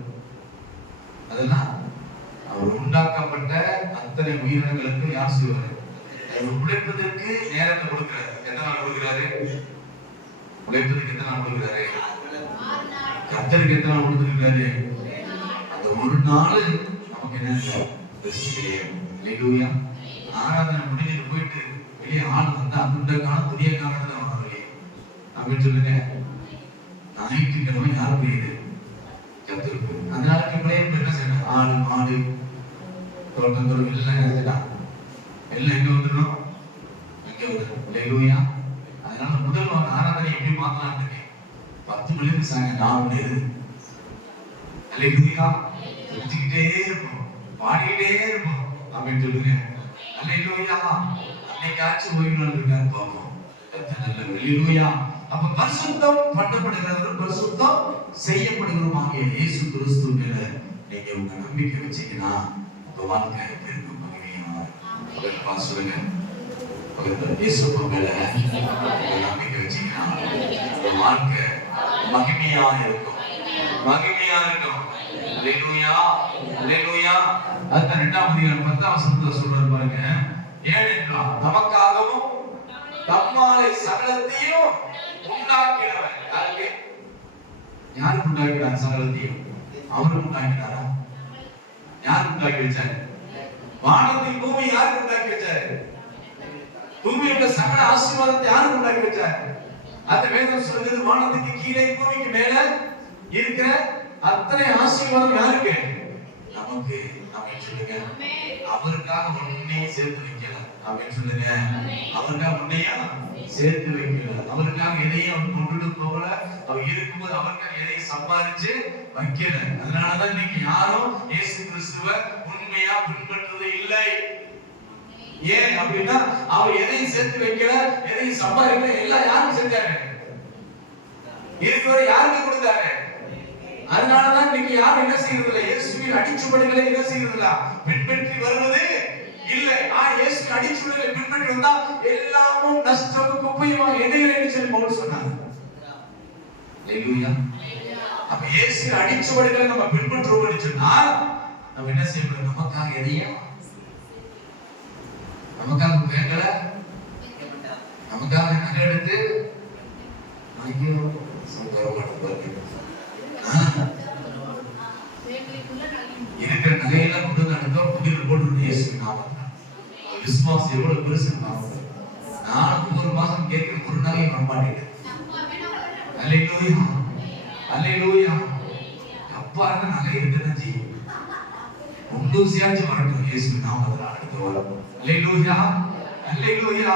அதெல்லாம் அவர் உண்டாக்கப்பட்ட அத்தனை உயிரினங்களுக்கு யார் செய்வார்? உழைப்பதற்கு நேரத்தை கொடுக்கிறார். எத்தனை நாள் கொடுக்கிறாரு? உழைப்பதற்கு எத்தனை நாள் கொடுக்கிறாரு? கர்த்தருக்கு எத்தனை நாள் கொடுத்திருக்காரு? அந்த ஒரு நாள் நமக்கு என்ன ரெஸ்ட் கிடையாது. அல்லேலூயா. ஆராதனை முடிஞ்சிட்டு போயிட்டு வெளியே ஆள் வந்தா அந்த காலம் துணிய காலம் தான் வரும் வெளியே அப்படின்னு சொல்லுங்க. ஞாயிற்றுக்கிழமை யாரும் புரியுது கத்திருக்கு. அந்த நாளுக்கு என்ன செய்யணும்? ஆடு மாடு தோட்டங்கள் எல்லாம் நினைச்சிட்டான். எல்லாம் எங்க வந்துடணும்? எங்க வந்துடும். அல்லேலூயா. அதனால முதல் ஆராதனை எப்படி மாத்தலாம் இருக்கேன்? 10 மணிக்கு சாயங்காலம் 4 மணி இருக்கு. அல்லேலூயா. சுத்திக்கிட்டே இருப்போம், பாடிக்கிட்டே இருப்போம் அப்படின்னு சொல்லுங்க. அல்லேலூயா. அன்னைக்காச்சும் ஓய்வு நாள் இருக்கான்னு பார்ப்போம். அல்லேலூயா. அப்ப பரிசுத்தம் பண்ணப்படுகிறவரும் பரிசுத்தம் செய்யப்படுகிறவருமாகிய இயேசு கிறிஸ்து மேல நீங்க உங்க நம்பிக்கை வச்சீங்கன்னா உங்க வாழ்க்கை பெருக்கும் மகிமையா சொல்லுங்க. இயேசு மேல நம்பிக்கை வச்சீங்கன்னா வாழ்க்கை மகிமையா இருக்கும், மகிமையா இருக்கும். அல்லேலூயா, அல்லேலூயா. அதுதான் 2ஆம் அதிகாரம் 10ஆம் வசனத்துல சொல்றாரு பாருங்க. ஏனென்றால் நமக்காகவும் தம்மாலே சகலத்தையும் உண்டாக்கினவர். யாருக்கு? யாருக்கு உண்டாக்கினார் சகலத்தையும்? அவருக்கு உண்டாக்கினாரா? யார் உண்டாக்கி வச்சாரு? வானத்தின் பூமி யாருக்கு உண்டாக்கி வச்சாரு? பூமியோட சகல ஆசீர்வாதத்தை யாருக்கு உண்டாக்கி வச்சாரு? அந்த வேதம் சொல்லுது, வானத்துக்கு கீழே பூமிக்கு மேல இருக்கிற அத்தனை ஆசீர்வாதம் யாருக்கு? நமக்கு. ஆமென் சொல்லுங்க. அவருக்காக ஒன்னையும் சேர்த்து வைக்கல. ஆமென் சொல்லுங்க. அவருக்காக ஒன்னையும் சேர்த்து வைக்கல. அவருக்காக எதையும் அவர் கொண்டுட்டு போகல. அவர் இருக்கும்போது அவருக்காக எதையும் சம்பாதிச்சு வைக்கல. அதனாலதான் இன்னைக்கு யாரும் இயேசு கிறிஸ்துவை உண்மையா பின்பற்றுவது இல்லை. ஏன் அப்படின்னா அவர் எதையும் சேர்த்து வைக்கல, எதையும் சம்பாதிக்கல. எல்லாம் யாருக்கு செஞ்சாரு? இருக்கிற யாருக்கு கொடுத்தாரு? அதனாலதான் இன்னைக்கு யாரும் என்ன செய்யறது இல்லை, இயேசுவின் அடிச்சுவடுகளை என்ன செய்யறது இல்ல, பின்பற்றி வருவது இல்லை. இயேசுவின் அடிச்சுவடுகளை பின்பற்றி வந்தா எல்லாமும் நஷ்டம் குப்பையுமா எதையும் சொல்லி பவுல் சொன்னார். அல்லேலூயா. அப்ப இயேசுவின் அடிச்சுவடுகளை நம்ம பின்பற்றுவோம்னு சொன்னா நம்ம என்ன செய்யணும்? நமக்காக எதையும், நமக்காக வேங்கல, நமக்காக நகை எடுத்து இருக்கிற நகையெல்லாம் கொண்டு வந்து அனுப்ப புதிர் போட்டு இயேசு நாமம். விசுவாசம் எவ்வளவு பெருசு நாமம். நான் ஒவ்வொரு மாசம் கேட்கிற ஒரு நகை வர மாட்டேன். அல்லேலூயா, அல்லேலூயா. அப்பா இருக்க நகை இருக்குன்னு செய்யும். ஒன்றுசியாச்சும் வரட்டும் இயேசு நாமத்தில் அடுத்த வரும். அல்லேலூயா, அல்லேலூயா.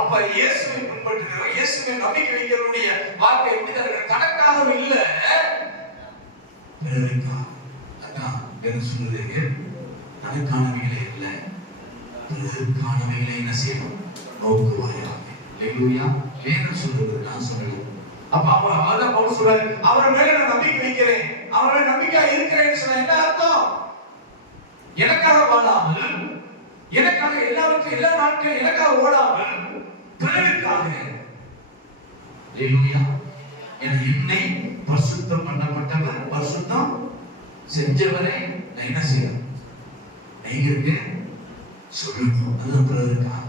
அப்ப இயேசுவை பின்பற்றுகிறோம், இயேசுவை நம்பிக்கை வைக்கிறவருடைய வாழ்க்கை எப்படிதான் இருக்கு? தனக்காக இல்ல, பிறருக்காக. அதான் என்ன சொல்றது? தனக்கானவைகளே இல்லை, பிறருக்கானவைகளை என்ன செய்யணும்? நோக்குவாயாக. அல்லேலூயா. வேதம் சொல்றது, நான் சொல்லல. அப்ப அவர் பவுல் சொல்றாரு, அவர் மேல நான் நம்பிக்கை வைக்கிறேன், அவரை நம்பிக்கையா இருக்கிறேன்னு சொன்னா என்ன அர்த்தம்? எனக்காக வாழாமல், எனக்காக எல்லாவற்றையும் எல்லா நாட்களும் எனக்காக ஓடாமல் பிறருக்காக. அல்லேலூயா. என்னை பரிசுத்தம் பண்ணப்பட்டவர், பரிசுத்தம் செஞ்சவரை நான் என்ன செய்யணும்? நீங்க சொல்லணும். அதுதான் பிறருக்காக,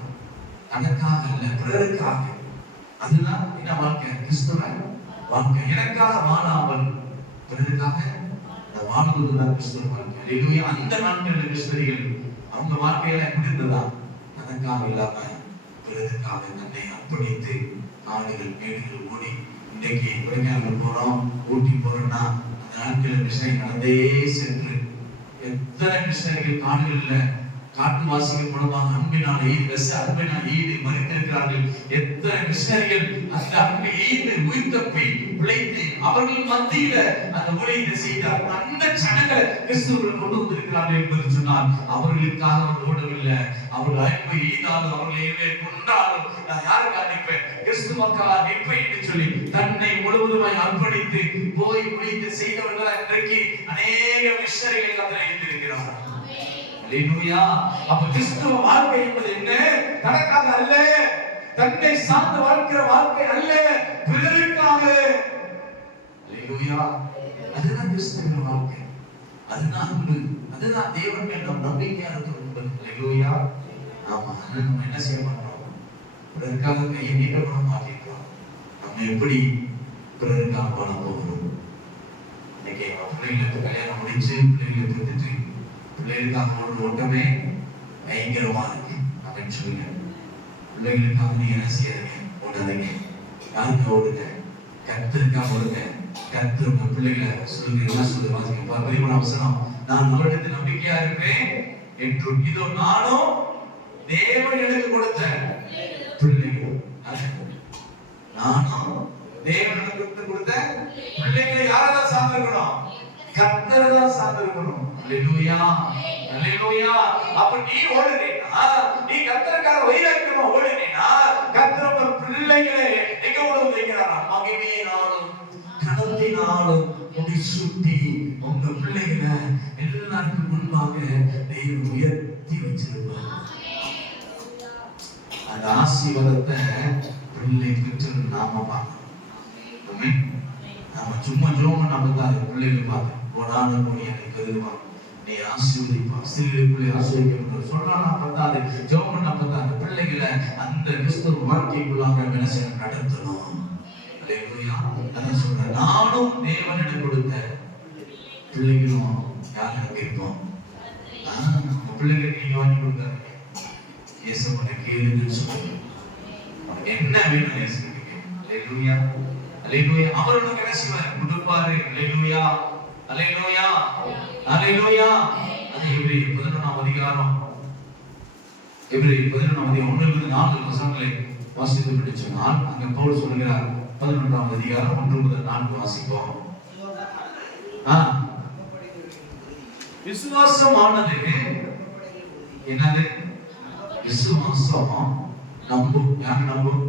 தனக்காக அல்ல, பிறருக்காக. அதுதான் என்ன வாழ்க்கை? கிறிஸ்துவ வாழ்க்கை. எனக்காக வாழாமல் பிறருக்காக வாழ்வதுதான் கிறிஸ்துவ வாழ்க்கை. அல்லேலூயா. அந்த நாட்களில் கிறிஸ்தவர்கள் அவங்க வாழ்க்கையில எப்படி இருந்ததா? தனக்காக இல்லாம பிறருக்காக தன்னை அர்ப்பணித்து காடுகள் மேடுகள் ஓடி. இன்னைக்கு கொடைக்கானல் போறோம், ஊட்டி போறோம்னா அந்த நாட்களில் கிருஷ்ணன் நடந்தே சென்று எத்தனை கிருஷ்ணர்கள் காடுகள்ல காட்டுவாசிகள் மூலமாக அன்பினால் ஈடு மறித்திருக்கிறார்கள். எத்தனை கிருஷ்ணர்கள் அந்த அன்பை ஈடு உயிர் தப்பி பிழைத்து அவர்கள் மத்தியில அந்த ஊழியத்தை செய்தார். அந்த சனங்களை கிறிஸ்துவர்கள் கொண்டு வந்திருக்கிறார்கள் என்பது சொன்னால் அவர்களுக்காக அவர் ஓடவில்லை. அவர்கள் அன்பை ஈதாலும் அவர்களை கொண்டாலும் நான் யாருக்கு அனுப்பேன்? கிறிஸ்துவக்காக நிற்பேன் என்று சொல்லி தன்னை முழுவதுமாய் அர்ப்பணித்து போய் ஊழியத்தை செய்தவர்கள் இன்றைக்கு அநேக மிஷனரிகள் கத்தரை எழுந்திருக்கிறார்கள். அல்லேலூயா. அப்ப கிறிஸ்துவ வாழ்க்கை என்பது என்ன? தனக்காக அல்ல, தன்னை சார்ந்து வாழ்க்கிற வாழ்க்கை அல்ல, பிறருக்காக. அல்லேலூயா. அதுதான் கிறிஸ்துவ வாழ்க்கை, அதுதான் அன்பு, அதுதான் தேவன் மேல் நம் நம்பிக்கையா இருக்கிறது. அல்லேலூயா. ஆமா, நம்ம என்ன செய்ய மாட்டோம்? பிறருக்காக கையை நீட்ட கூட மாட்டேங்கிறோம். நம்ம எப்படி பிறருக்காக வாழ போகிறோம்? இன்னைக்கு பிள்ளைகளுக்கு கல்யாணம் முடிச்சு பிள்ளைகளுக்கு வந்துட்டு பிள்ளைகளுக்காக ஒரு ஓட்டமே பயங்கரமா இருக்கு அப்படின்னு சொல்லுங்க. பிள்ளைகளுக்காக நீங்க என்ன செய்யாதீங்க, ஓடாதீங்க. யாருக்கா ஓடுங்க? கர்த்தருக்காக ஓடுங்க. கர்த்தர் உங்க பிள்ளைகளை சொல்லுங்க. என்ன சொல்லு வாசிங்க, 13ஆம் வசனம். நான் அவரிடத்தில் நம்பிக்கையா இருப்பேன் என்றும் இதோ நானும் தேவன் எனக்கு கொடுத்த பிள்ளைகள். நானும் தேவன் எனக்கு கொடுத்த பிள்ளைகளை யாரெல்லாம் சார்ந்திருக்கணும்? கர்த்தரை தான் சார்ந்திருக்கணும். அல்லேலூயா, அல்லேலூயா. அப்ப நீ ஓடுறீனா, நீ கர்த்தருக்காக வைராக்கியமா ஓடுறீனா, கர்த்தர் உங்க பிள்ளைகளை எங்க ஓட வைக்கிறாரா? மகிமையினாலும் கனத்தினாலும் உன்னை சுத்தி உங்க பிள்ளைகளை எல்லாருக்கும் முன்பாக தேவன் உயர்த்தி வச்சிருப்பார். அந்த ஆசீர்வாதத்தை பிள்ளை பெற்று நாம பார்க்கணும். ஆமென். நம்ம சும்மா ஜோம் பண்ண பார்த்தாரு பிள்ளைகளை பார்த்து போடாத போனி என்னை கருதுவான், நீ ஆசீர்வதிப்பா, சிறுகளுக்குள்ளே ஆசீர்வதிக்கப்பட்ட சொல்லலாம் பார்த்தாரு, ஜோம் பண்ண பார்த்தாரு. பிள்ளைகளை அந்த கிறிஸ்துவ வாழ்க்கைக்குள்ளாக மனசை நடத்தணும். அல்லேலூயா. அதான் சொல்றேன், நானும் தேவனிடம் கொடுத்த பிள்ளைகளும் யாரும் அங்க இருப்போம். பிள்ளைகளுக்கு நீங்க வாங்கி கொடுக்காதீங்க. இயேசு உன்னை கேளுன்னு சொல்லுங்க. உனக்கு என்ன வேணும் இயேசு கிட்ட. அல்லேலூயா. அல்லேலூயா. அவர் உனக்கு என்ன செய்வார்? கொடுப்பாரு. அல்லேலூயா. அல்லேலூயா. அல்லேலூயா. அது எபிரேயர் 11ஆம் அதிகாரம், எபிரேயர் 11ஆம் அதிகாரம் 1-4 வசனங்களை வாசித்து படிச்சோம்னால் அங்க பவுல் சொல்கிறார். 11ஆம் அதிகாரம் 1-4 வாசிப்போம். விசுவாசமானது என்னது? விசுவாசம் நம்பும். யாரு நம்பும்?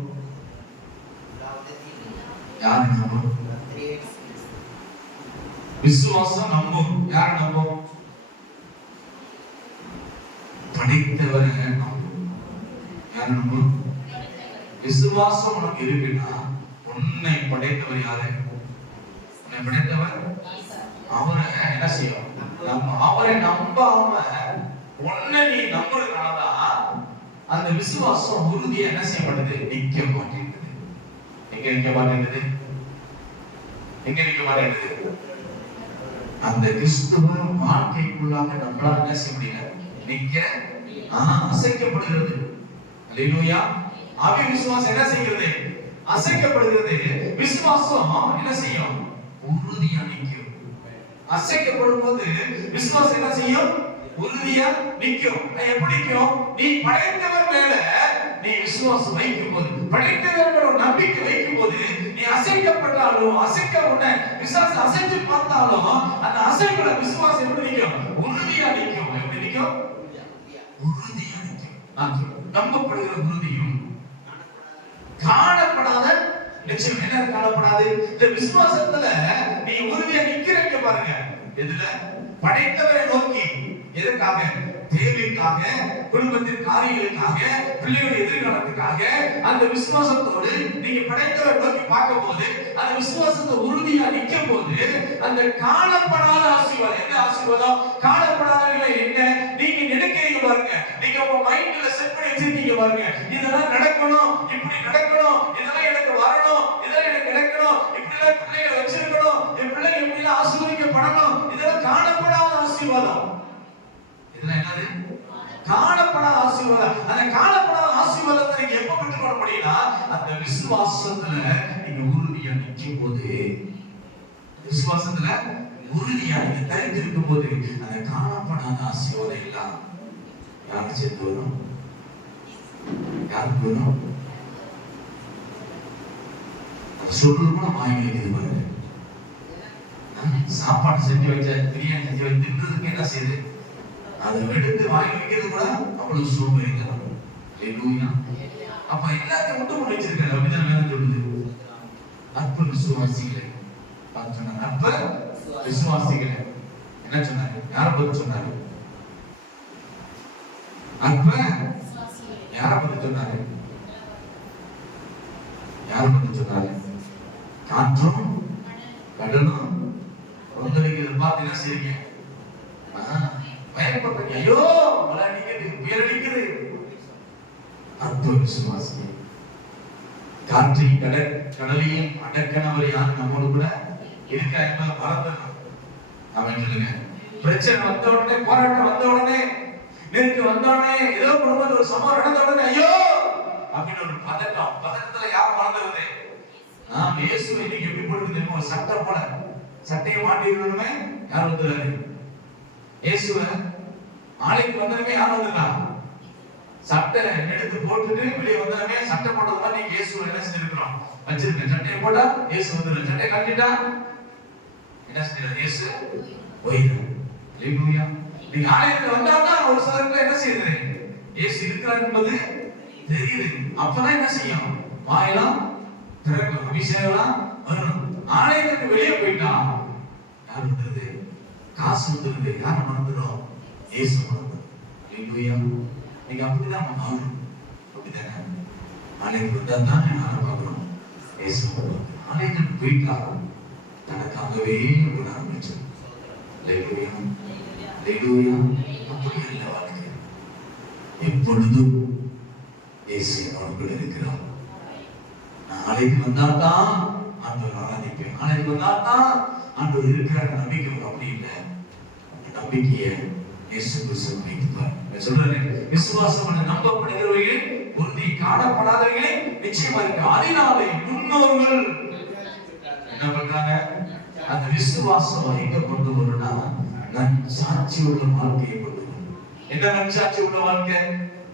யாரு நம்பும்? விசுவாசம் நம்பும். யாரு நம்பும்? படைத்தவரை நம்பும். யாரு நம்பும்? விசுவாசம் உனக்கு இருக்குன்னா உன்னை படைத்தவர் யாரு? உன்னை படைத்தவர் அவரை என்ன செய்யும்? அவரை நம்பாம உன்னை நீ நம்புறதுனாலதான் அந்த விசுவாசம் உறுதியா என்ன செய்யப்படுது? நிக்க மாட்டேங்குது. எங்க நிக்க மாட்டேங்குது? எங்க நிக்க மாட்டேங்குது? அந்த கிறிஸ்துவ வாழ்க்கைக்குள்ளாக நம்மளால என்ன செய்ய முடியல? நிக்க அசைக்கப்படுகிறது. அல்லேலூயா. ஆவி விசுவாசம் என்ன செய்கிறது? அசைக்கப்படுகிறது. விசுவாசம் என்ன செய்யும்? உறுதியா நிக்கும். அசைக்கப்படும் போது விசுவாசம் என்ன செய்யும்? உறுதியா நிக்கும். எப்படி நிக்கும்? நீ படைத்தவர் மேல நீ விசுவாசம் வைக்கும் போது, படைத்தவர் மேல நம்பிக்கை வைக்கும் போது, நீ அசைக்கப்பட்டாலும் அசைக்க உடனே விசுவாசம் அசைச்சு பார்த்தாலும் அந்த அசைப்பட விசுவாசம் எப்படி நிக்கும்? உறுதியா நிக்கும். எப்படி நிக்கும்? உறுதியா நிக்கும். நம்பப்படுகிற உறுதியும் காணப்படாத நிச்சயம். என்ன காணப்படாது? இந்த விசுவாசத்துல நீ உறுதியா நிக்கிறீங்க பாருங்க. எதுல? படைத்தவரை நோக்கி. எதற்காக? தேவைக்காக, குடும்பத்தின் காரியங்களுக்காக, பிள்ளைகளுடைய எதிர்காலத்துக்காக அந்த விசுவாசத்தோடு நீங்க படைத்தவரை நோக்கி பார்க்கும் போது, அந்த விசுவாசத்தை உறுதியா நிற்கும் போது அந்த காணப்படாத ஆசீர்வாதம். என்ன ஆசீர்வாதம்? காணப்படாதவங்களை என்ன நீங்க நினைக்கிறீங்க பாருங்க. நீங்க உங்க மைண்ட்ல செட் பண்ணி வச்சிருக்கீங்க பாருங்க. இதெல்லாம் நடக்கணும், இப்படி நடக்கணும், இதெல்லாம் எனக்கு வரணும், இதெல்லாம் எனக்கு நடக்கணும், இப்படிலாம் பிள்ளைகளை வச்சிருக்கணும், என் பிள்ளைங்க இப்படிலாம் ஆசீர்வதிக்கப்படணும். இதெல்லாம் காணப்படாத ஆசீர்வாதம். இதெல்லாம் என்னது? காணப்படாத ஆசீர்வாதம். அந்த காணப்படாத ஆசீர்வாதத்தை நீங்க எப்ப பெற்றுக்கொள்ள முடியும்னா அந்த விசுவாசத்துல நீங்க உறுதியா நிற்கும் போது, விசுவாசத்துல உறுதியா நீங்க தரித்திருக்கும் போது அந்த காணப்படாத ஆசீர்வாதம் எல்லாம் யாருக்கு சேர்த்து வரும்? யாருக்கு வரும்? சொல்றது கூட வாங்கி வைக்கிறது பாருங்க. சாப்பாடு செஞ்சு வச்ச, பிரியாணி செஞ்சு வச்சு தின்றதுக்கு என்ன செய்யுது? அதை எடுத்து வாங்கி வைக்கிறது கூட அவ்வளவு சோம்பேறிதான். அப்ப எல்லாத்தையும் விட்டு கொண்டு வச்சிருக்காரு. அப்படிதான் வேலை சொல்லுது. அற்ப விசுவாசிகளை சொன்னாங்க. அற்ப விசுவாசிகளை என்ன சொன்னாரு? யாரை பத்தி சொன்னாரு? அற்ப யாரை பத்தி சொன்னாரு? யாரை பத்தி சொன்னாரு? காற்றும் கடலும் கொந்தளிக்கிறது பார்த்து என்ன செய்றீங்க? பயப்பட்டீங்க. ஐயோ மழை அடிக்குது, புயல் அடிக்குது. அற்ப விசுவாசி. காற்றையும் கடலையும் அடக்கணவர் யார் நம்மோடு கூட இருக்கா என்பதை மறந்துடணும். அவன் சொல்லுங்க, பிரச்சனை வந்த உடனே, போராட்டம் வந்த உடனே, நெருக்கு வந்த உடனே, ஏதோ குடும்பத்தில் ஒரு சம்பவம் நடந்த உடனே ஐயோ அப்படின்னு ஒரு பதட்டம். பதட்டத்துல யார் மறந்துடுது? நாம் இயேசுவை இன்னைக்கு எப்படி போட்டு தெரியுமா? ஒரு சட்டை போல சட்டையை மாட்டிருக்கணுமே யார் வந்துடுறாரு? இயேசுவ ஆலைக்கு வந்ததுமே யார் வந்துடா? சட்டை எடுத்து போட்டுட்டு வெளியே வந்ததுமே சட்டை போட்டது மாதிரி நீங்க இயேசுவ என்ன செஞ்சிருக்கிறோம்? வச்சிருக்கேன். சட்டையை போட்டா இயேசு வந்துடுறாரு. சட்டையை கட்டிட்டா என்ன செஞ்சிடறாரு? இயேசு போயிடுறாரு. அல்லேலூயா. நீங்க ஆலயத்துக்கு வந்தாதான் ஒரு சிலருக்கு என்ன செய்யுது? இயேசு இருக்கிறார் என்பது தெரியுது. அப்பதான் என்ன செய்யும்? வாயெல்லாம் திறக்கும், அபிஷேகம் வரும். ஆலயத்துக்கு வெளியே போயிட்டா யார் வந்துருது? காசு வந்துருது. யார் மறந்துடும்? இயேசு மறந்துடும். அல்லேலூயா. நீங்க அப்படிதான் மாறணும். அப்படித்தானே? ஆலயத்துக்கு வந்தா தான் யாரை பார்க்கணும்? இயேசு பார்க்கணும். ஆலயத்துக்கு போயிட்டா தனக்காகவே விட ஆரம்பிச்சோம். அப்படி அல்ல வாழ்க்கை. எப்பொழுதும் இயேசு அவர்கள் இருக்கிறார். நாளைக்கு வந்தால்தான் ஆண்டவர் ஆராதிப்பேன், நாளைக்கு வந்தால்தான் ஆண்டவர் இருக்கிற நம்பிக்கை. அப்படி இல்லை. நம்பிக்கையை இயேசு கிறிஸ்து வைத்துப்பார். சொல்றேன், விசுவாசம் நம்பப்படுகிறவர்கள் உறுதி, காணப்படாதவர்களே நிச்சயமா இருக்கு. அதனாலே முன்னோர்கள் என்ன பண்றாங்க? அந்த விசுவாசம் எங்க கொண்டு வரும்னா நற்சாட்சி உள்ள வாழ்க்கையை கொண்டு வரும். என்ன நற்சாட்சி உள்ள வாழ்க்கை?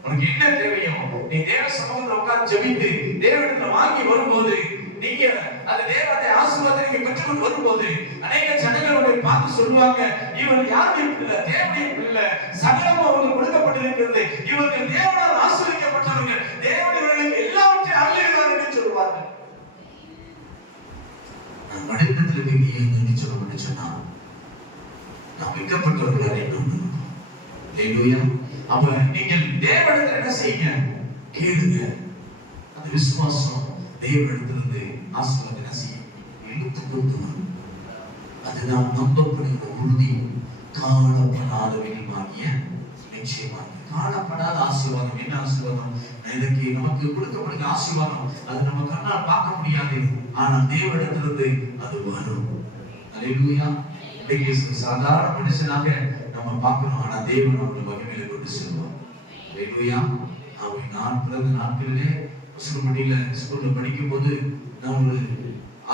உனக்கு என்ன தேவையோ நீ தேவ சமூகத்துல உட்கார்ந்து ஜெபித்து தேவனிடத்துல வாங்கி வரும்போது, நீங்க அந்த தேவனுடைய ஆசீர்வாதத்தை நீங்க பெற்றுக்கொண்டு வரும்போது, அநேக ஜனங்களுடைய பார்த்து சொல்லுவாங்க, இவர் யாருடைய பிள்ளை? தேவனுடைய பிள்ளை. சகலமும் அவங்களுக்கு கொடுக்கப்பட்டிருக்கிறது. இவர்கள் தேவனால் ஆசீர்வதிக்கப்பட்டவர்கள். தேவனுடைய எல்லாவற்றையும் அருளுகிறார் என்று சொல்லுவார்கள். நான் மனிதத்தில் நீ சொல்ல சொன்னா நாம் விற்கப்பட்டவர்களாக இன்னும். அப்ப நீங்கள் தேவனிடத்தில் என்ன செய்யுங்க? கேளுங்க. அந்த விசுவாசம் தேவனிடத்திலிருந்து ஆசீர்வாதம் என்ன செய்யும்? இழுத்து கொண்டு வரும். அதுதான் நம்பப்படுகிற உறுதி, காணப்படாதவனிய நிச்சயமாக. காணப்படாத ஆசீர்வாதம் என்ன ஆசீர்வாதம்? இதற்கு நமக்கு கொடுக்கப்படுகிற ஆசீர்வாதம் அது நம்ம கண்ணால் பார்க்க முடியாது, ஆனால் தேவனிடத்திலிருந்து அது வரும். அல்லேலூயா. இன்னைக்கு சாதாரண மனுஷனாக நம்ம பார்க்கிறோம், ஆனா தேவன் அவங்களை மகிமையில கொண்டு செல்வார். அல்லேலூயா. நான் பிறந்த நாட்களிலே ஸ்கூல்ல படிக்கும் போது நான் ஒரு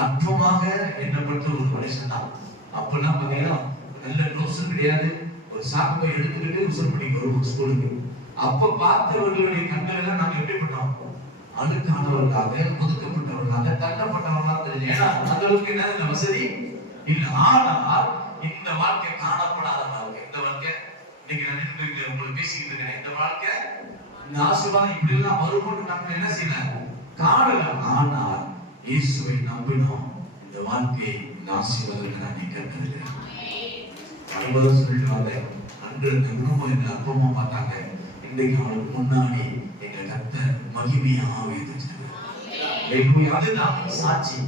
அற்பமாக எண்ணப்பட்ட ஒரு மனுஷன் தான். அப்பெல்லாம் பாத்தீங்கன்னா நல்ல நோட்ஸும் கிடையாது, ஒரு சாக்கு போய் எடுத்துக்கிட்டு உசல் படிக்க வருவோம் ஸ்கூலுக்கு. அப்ப பார்த்தவர்களுடைய கண்கள் எல்லாம் நாங்க எப்படிப்பட்டோம்? அழுக்கானவர்களாக, ஒதுக்கப்பட்டவர்களாக, தள்ளப்பட்டவர்களாக தெரியும். ஏன்னா அந்த அளவுக்கு என்ன வசதி இல்ல. ஆனால் இந்த வாழ்க்கை காணப்படாத வாழ்க்கை. இந்த வாழ்க்கை இன்னைக்கு நான் உங்களுக்கு பேசிக்கிட்டு இருக்கேன். இந்த வாழ்க்கை, இந்த ஆசீர்வாதம் இப்படி எல்லாம் வரும்போது நம்ம என்ன செய்யலாம்? காணல. ஆனால் இயேசுவை நம்பினோம். இந்த வாழ்க்கை, இந்த ஆசீர்வாதத்தை நான் கண்டிருக்கிறேன். அனுபவம் சொல்லிட்டு வந்தேன். அன்று இந்த குடும்பம் என்ன அற்பமா பார்த்தாங்க. இன்றைக்கு அவனுக்கு முன்னாடி எங்க கர்த்தர் மகிமையாவே வச்சிருக்கிறார். அதுதான் சாட்சி,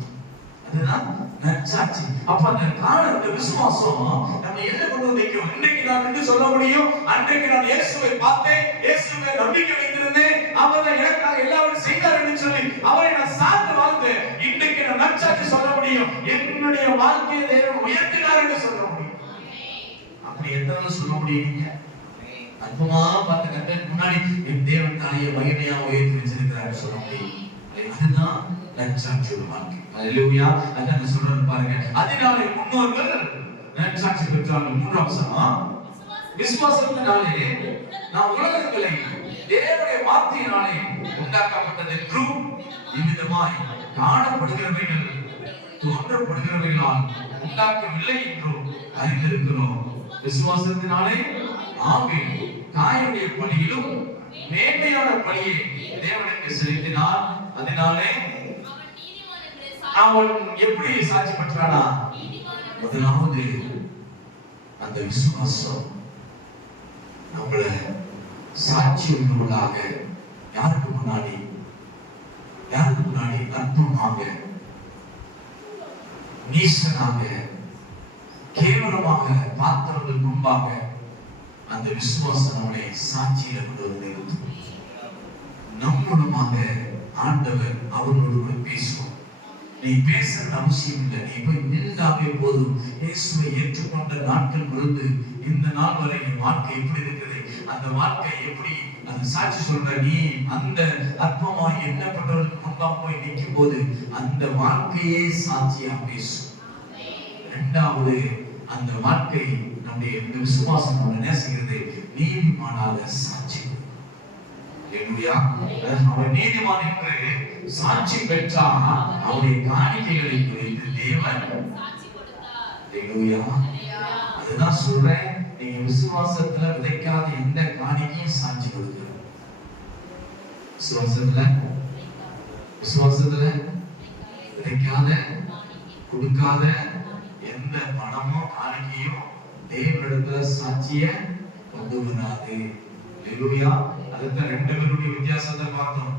அதுதான் நற்சாட்சி. அப்ப அந்த காரண விசுவாசம் நம்ம என்ன கொண்டு வைக்கும்? இன்னைக்கு நான் என்று சொல்ல முடியும், அன்றைக்கு நான் இயேசுவை பார்த்தேன், இயேசுவை நம்பிக்கை வைத்திருந்தேன், அவர் எனக்காக எல்லாரும் செய்தார் என்று சொல்லி அவரை நான் சார்ந்து வாழ்ந்தேன். இன்றைக்கு நான் நற்சாட்சி சொல்ல முடியும், என்னுடைய வாழ்க்கையை தேவன் உயர்த்தினார் என்று சொல்ல முடியும். அப்படி எத்தனை சொல்ல முடியுங்க? அற்புதமா பார்த்த கர்த்தர் முன்னாடி என் தேவன் தானையே மகிமையா உயர்த்தி வச்சிருக்கிறார் சொல்ல முடியும். அதுதான் நற்சாட்சியோட வாழ்க்கை. அல்லேலூயா. அதான் சொல்றது பாருங்க. அதனாலே முன்னோர்கள் நற்சாட்சி பெற்றார்கள். மூன்றாம் வசனம், விசுவாசத்தினாலே நாம் உலகங்களை தேவனுடைய வார்த்தையினாலே உண்டாக்கப்பட்டதென்றும் இவ்விதமாய் காணப்படுகிறவைகள் தோன்றப்படுகிறவைகளால் உண்டாக்கவில்லை என்றும் அறிந்திருக்கிறோம். விசுவாசத்தினாலே ஆபேல் காயனுடைய பலியிலும் மேன்மையான பலியை தேவனுக்கு செலுத்தினார். அதனாலே அவன் எப்படி சாட்சி பெற்றானா? முதலாவது அந்த விசுவாசம் நம்மள சாட்சி உள்ளவர்களாக யாருக்கு முன்னாடி அற்புதமாக, நீசனாக, கேவலமாக பார்த்தவர்கள் முன்பாக அந்த விசுவாசம் நம்மளை சாட்சியில கொண்டு வந்து நம் மூலமாக ஆண்டவர் அவர்களோடு கூட பேசுவோம். நீ பேசுறது அவசியம் இல்லை, நீ போய் நின்றாவே போதும். இயேசுவை ஏற்றுக்கொண்ட நாட்கள் இருந்து இந்த நாள் வரை என் வாழ்க்கை எப்படி இருக்குது, அந்த வாழ்க்கை எப்படி அந்த சாட்சி சொல்ற நீ அந்த அற்பமாய் எண்ணப்பட்டவர்களுக்கு முன்பாக போய் நிற்கும் போது அந்த வாழ்க்கையே சாட்சியா பேசும். இரண்டாவது, அந்த வாழ்க்கை நம்முடைய விசுவாசம் நம்ம நேசிக்கிறது நீதிமானாக சாட்சி. அவர் நீதிமான் என்று சாட்சி பெற்றால் அவருடைய காணிக்கைகளை குறித்து தேவன் அதுதான் சொல்றேன். நீங்க விசுவாசத்துல விதைக்காத எந்த காணிக்கையும் சாட்சி கொடுக்கிற விசுவாசத்துல விதைக்காத கொடுக்காத எந்த பணமும் காணிக்கையும் தேவனிடத்துல சாட்சிய கொண்டு வராது. அதுதான் ரெண்டு பேருடைய வித்தியாசத்தை பார்த்தோம்.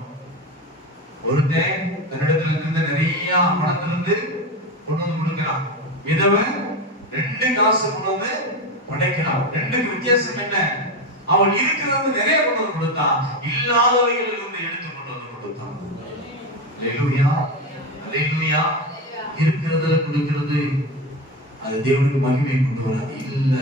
ஒருத்தன் தன்னிடத்துல இருந்து நிறைய பணத்திலிருந்து கொண்டு வந்து கொடுக்கிறான். விதவை 2 காசு கொண்டு வந்து படைக்கிறான். ரெண்டுக்கு வித்தியாசம் என்ன? அவன் இருக்கிறது நிறைய கொண்டு வந்து கொடுத்தான், இல்லாதவைகளில் இருந்து எடுத்து கொண்டு வந்து கொடுத்தான். அல்லேலூயா, அல்லேலூயா. இருக்கிறதுல கொடுக்கிறது அது தேவனுக்கு மகிமை கொண்டு வராது. இல்ல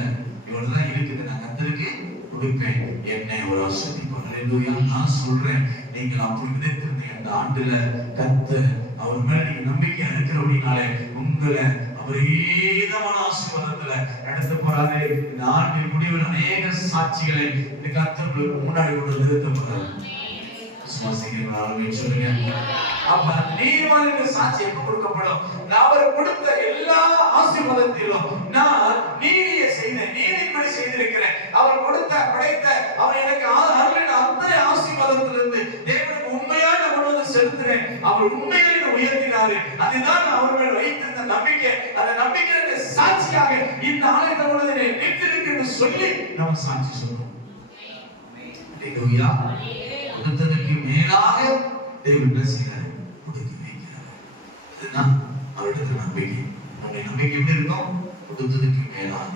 இவ்வளவுதான் இருக்குது, நான் கர்த்தருக்கு கொடுப்பேன், என்னை ஒரு ஆசீர்வதிப்பார். அல்லேலூயா. நான் சொல்றேன், நீங்கள் அப்படி விதைத்திருந்த அந்த ஆண்டுல கர்த்தர் அவர் மேல நீங்க நம்பிக்கை இருக்கிறபடினாலே உங்களை அபரீதமான ஆசீர்வாதத்துல நடத்த போறாரு. இந்த ஆண்டின் முடிவில் அநேக சாட்சிகளை இந்த கர்த்தர் முன்னாடி கொண்டு நிறுத்த போறாரு. விசுவாசிக்கிறவர்கள் சொல்லுங்க. அப்ப நீதிமானுக்கு சாட்சி எப்ப கொடுக்கப்படும்? நான் அவர் கொடுத்த எல்லா ஆசீர்வாதத்திலும் நான் நீதியை செய்தேன், நீதிப்படி செய்திருக்கிறேன். அவர் கொடுத்த படைத்த அவர் எனக்கு அருளின அத்தனை ஆசீர்வாதத்திலிருந்து தேவனுக்கு உண்மையான கொண்டு செலுத்துறேன். அவர் உண்மையை உயர்த்தினாரு. அதுதான் அவர் மேல் வைத்திருந்த நம்பிக்கை. அந்த நம்பிக்கைக்கு சாட்சியாக இந்த ஆலயத்தோடு நிற்கிறேன் சொல்லி நம்ம சாட்சி சொல்றோம். அல்லேலூயா. கொடுத்ததற்கு மேலாக தேவன் பேசுகிறார், கொடுக்க வைக்கிறார். அதுதான் அவருடைய நம்பிக்கை. நம்முடைய நம்பிக்கை எப்படி இருக்கும்? கொடுத்ததற்கு மேலாக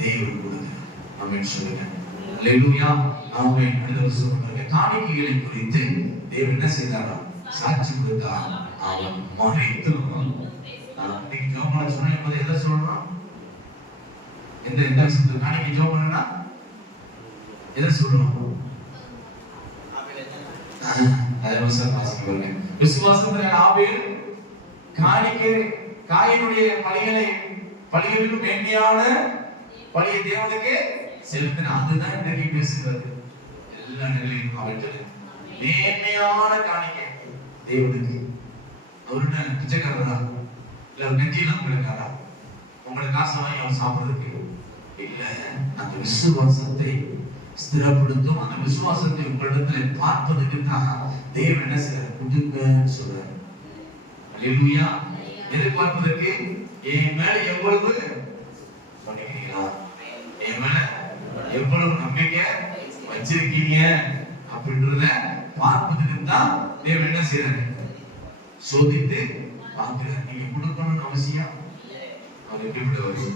தேவன் கொடுக்கிறார். ஆமென் சொல்லுங்க. அல்லேலூயா. ஆமென். அடுத்த வருஷம் காணிக்கைகளை குறித்து தேவன் என்ன செய்தாரா? சாட்சி கொடுத்தார். அவன் மறைத்தவன். இன்னைக்கு ஜோமன சொன்ன போது எதை சொல்றான்? எந்த விஷயத்துக்கு காணிக்கை ஜோமனா எதை சொல்றோம்? விசுவாசத்துல ஆபேல் காணிக்கை காயினுடைய பலிகளிலும் மேன்மையான பலியை தேவனுக்கு செலுத்தினான். அதுதான் இன்றைக்கு பேசுகிறது. எல்லா நிலையிலும் அவர்கள் மேன்மையான காணிக்கை தேவனுக்கு. அவருடைய பிச்சைக்காரரா இல்ல நெஞ்சில் நம்மளுக்காரா? உங்களுக்கு காசு வாங்கி அவன் சாப்பிடுறதுக்கு இல்ல. அந்த விசுவாசத்தை ஸ்திரப்படுத்தும், அந்த விசுவாசத்தை உங்களிடத்துல பார்ப்பதுக்கு தான் தேவன் என்ன செய்யறாரு? கொடுங்கன்னு சொல்றாரு. அல்லேலூயா. எதை பார்ப்பதற்கு? என் மேல எவ்வளவு பண்ணிக்கிறீங்களா, என் மேல எவ்வளவு நம்பிக்கை வச்சிருக்கீங்க அப்படின்றத பார்ப்பதுக்கு தான் தேவன் என்ன செய்யறாரு? சோதித்து பார்க்கிறார். நீங்க கொடுக்கணும்னு அவசியம். அவர் எப்படி விடுவாரு?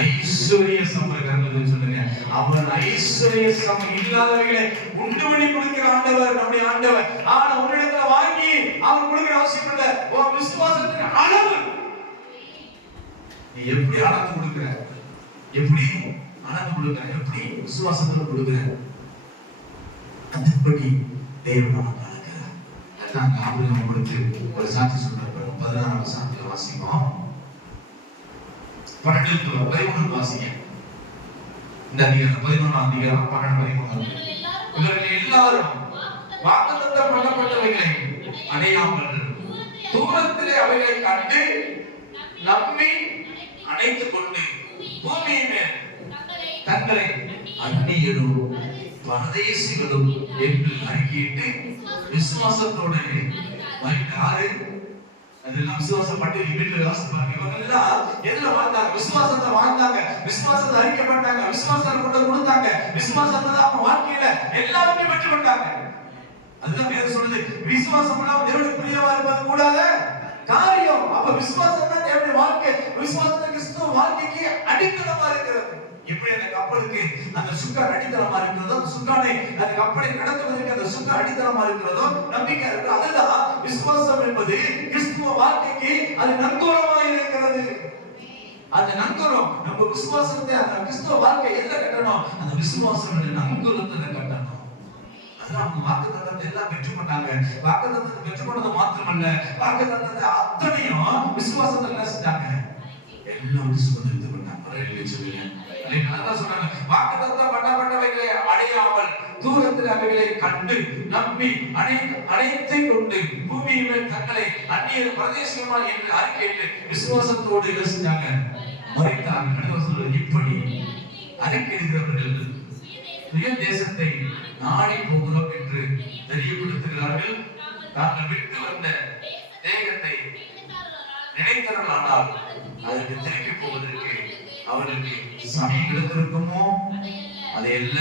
ஐஸ்வர்ய சம்பரகர்கள் சொல்லுங்க. அவர் ஐஸ்வர்ய சம்பரம் இல்லாதவர்களை உண்டு பண்ணி கொடுக்கிற ஆண்டவர் நம்முடைய ஆண்டவர். ஆனா உன்னிடத்துல வாங்கி அவர் கொடுக்கிற அவசியம் இல்லை. உன் விசுவாசத்துக்கு அளவு நீ எப்படி அளந்து கொடுக்கிற, எப்படி அளந்து கொடுக்கிற, எப்படி விசுவாசத்துல கொடுக்கிற, அதுபடி தேவன் நமக்கு அளக்கிறார். அதான் ஆபிரகாம் கொடுத்து ஒரு சாட்சி சொல்றாரு. 16ஆம் வசனத்துல வாசிப்போம். 12 வாசிங்க. இந்த அதிகாரம் 11ஆம் அதிகாரம் 12-13. இவர்கள் எல்லாரும் வாக்குத்தத்தம் பண்ணப்பட்டவைகளை அடையாமல் தூரத்திலே அவைகளை கண்டு நம்பி அணைத்துக் கொண்டு பூமியின் மேல் தங்களை அந்நியரும் பரதேசிகளும் என்று அறிக்கையிட்டு விசுவாசத்தோடு மறித்தாரு. அதெல்லாம் விசுவாசப்பட்டு வீட்டுல வாசிப்பாங்க. இவங்க எல்லாம் எதுல வாழ்ந்தாங்க? விசுவாசத்தை வாழ்ந்தாங்க, விசுவாசத்தை அறிக்கப்பட்டாங்க, விசுவாசத்தை கொண்டு கொடுத்தாங்க, விசுவாசத்தை அவங்க வாழ்க்கையில எல்லாருமே பெற்று கொண்டாங்க. அதுதான் வேதம் சொல்லுது, விசுவாசம் எல்லாம் தேவனுக்கு பிரியமா இருப்பது கூடாத காரியம். அப்ப விசுவாசம் தான் தேவனுடைய வாழ்க்கை. விசுவாசத்துக்கு கிறிஸ்துவ வாழ்க்கைக்கு அடித்தளமா இருக்கிறது. எப்படி அந்த கப்பலுக்கு அந்த சுக்கான் அடித்தளமா இருக்கிறதோ, அந்த சுக்கானை அந்த கப்பலை நடத்துவதற்கு அந்த சுக்கான் அடித்தளமா இருக்கிறதோ, நம்பிக்கை இருக்கு. அதுதான் விசுவாசம் என்பது கிறிஸ்துவ வாழ்க்கைக்கு அது நங்கூரமா இருக்கிறது. அந்த நங்கூரம் நம்ம விசுவாசத்தை, அந்த கிறிஸ்துவ வாழ்க்கை எதுல கட்டணும்? அந்த விசுவாசம் நங்கூரத்துல கட்டணும். அதான் வாக்குத்தத்தத்தை எல்லாம் பெற்றுக்கொண்டாங்க. வாக்குத்தத்தத்தை பெற்றுக்கொண்டது மாத்திரமல்ல, வாக்குத்தத்தத்தை அத்தனையும் விசுவாசத்துல என்ன செஞ்சாங்க? எல்லாம் விசுவாசத்தை கொண்டாங்க. சொல்லுங்க. வாக்குத்தத்தம் பண்ணப்பட்டவைகளை அடையாமல் தூரத்தில் அவைகளை கண்டு நம்பி அனைத்தை கொண்டு பூமியில் தங்களை அந்நிய பிரதேசமா என்று அறிக்கையிட்டு விசுவாசத்தோடு என்ன செஞ்சாங்க? மறைத்தார்கள். இப்படி அறிக்கையிடுகிறவர்கள் சுய தேசத்தை நாடி போகிறோம் என்று தெரியப்படுத்துகிறார்கள். தாங்கள் விட்டு வந்த தேகத்தை நினைத்தார்களானால் அதற்கு திருப்பி போவதற்கு அவர்களுக்கு சமயம் கிடைத்திருக்குமோ? அதையல்ல,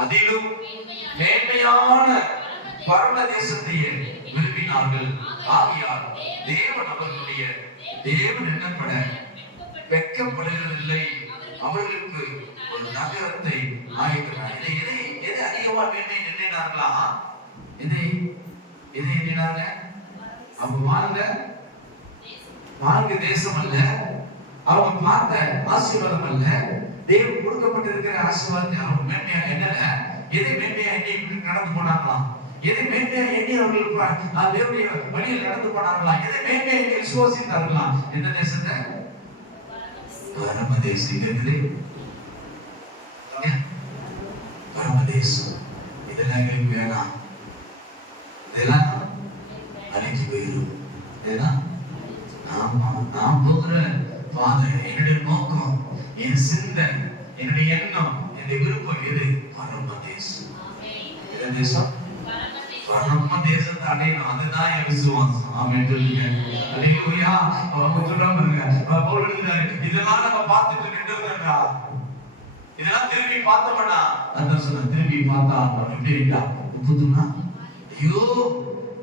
அதிலும் மேன்மையான பரம தேசத்தையே விரும்பினார்கள். ஆகையால் தேவன் அவர்களுடைய தேவன் என்னப்பட வெட்கப்படுகிறதில்லை, அவர்களுக்கு ஒரு நகரத்தை ஆயத்தமானார். எதை அதிகமா வேண்டி எண்ணினார்களா? எதை எண்ணினாங்க? அவங்க வாழ்ந்த தேசம் அல்ல, அவங்க பார்த்த ஆசீர்வாதம் அல்ல, தேவன் கொடுக்கப்பட்டிருக்கிற ஆசீர்வாதத்தை அவங்க மேன்மையா எண்ணல. எதை மேன்மையா எண்ணி நடந்து போனாங்களாம்? எதை மேன்மையா எண்ணி அவர்கள் தேவனுடைய வழியில் நடந்து போனாங்களா? எதை மேன்மையா எண்ணி விசுவாசித்தார்களா? எந்த தேசத்தை? பரமதேசம். இருக்குது பரமதேசம். இதெல்லாம் எங்களுக்கு வேணாம், இதெல்லாம் அழிஞ்சு போயிடும். இதெல்லாம் நான் போகிற பாதை, என்னுடைய நோக்கம், என் சிந்தை, என்னுடைய எண்ணம், என்னுடைய விருப்பம் எது? பரமதேசம். எந்த தேசம்? பரமதேசத்தை அடையணும். அதுதான் என் விசுவாசம். ஆமென் சொல்லுங்க. அல்லேலூயா. அவங்க சொல்றாங்க, பவுல் எழுதுறாரு, இதெல்லாம் நம்ம பார்த்துட்டு நின்றோம்டா, இதெல்லாம் திரும்பி பார்த்தோம்டா. அதான் சொன்ன, திரும்பி பார்த்தா எப்படி இருக்கா? புதுனா ஐயோ,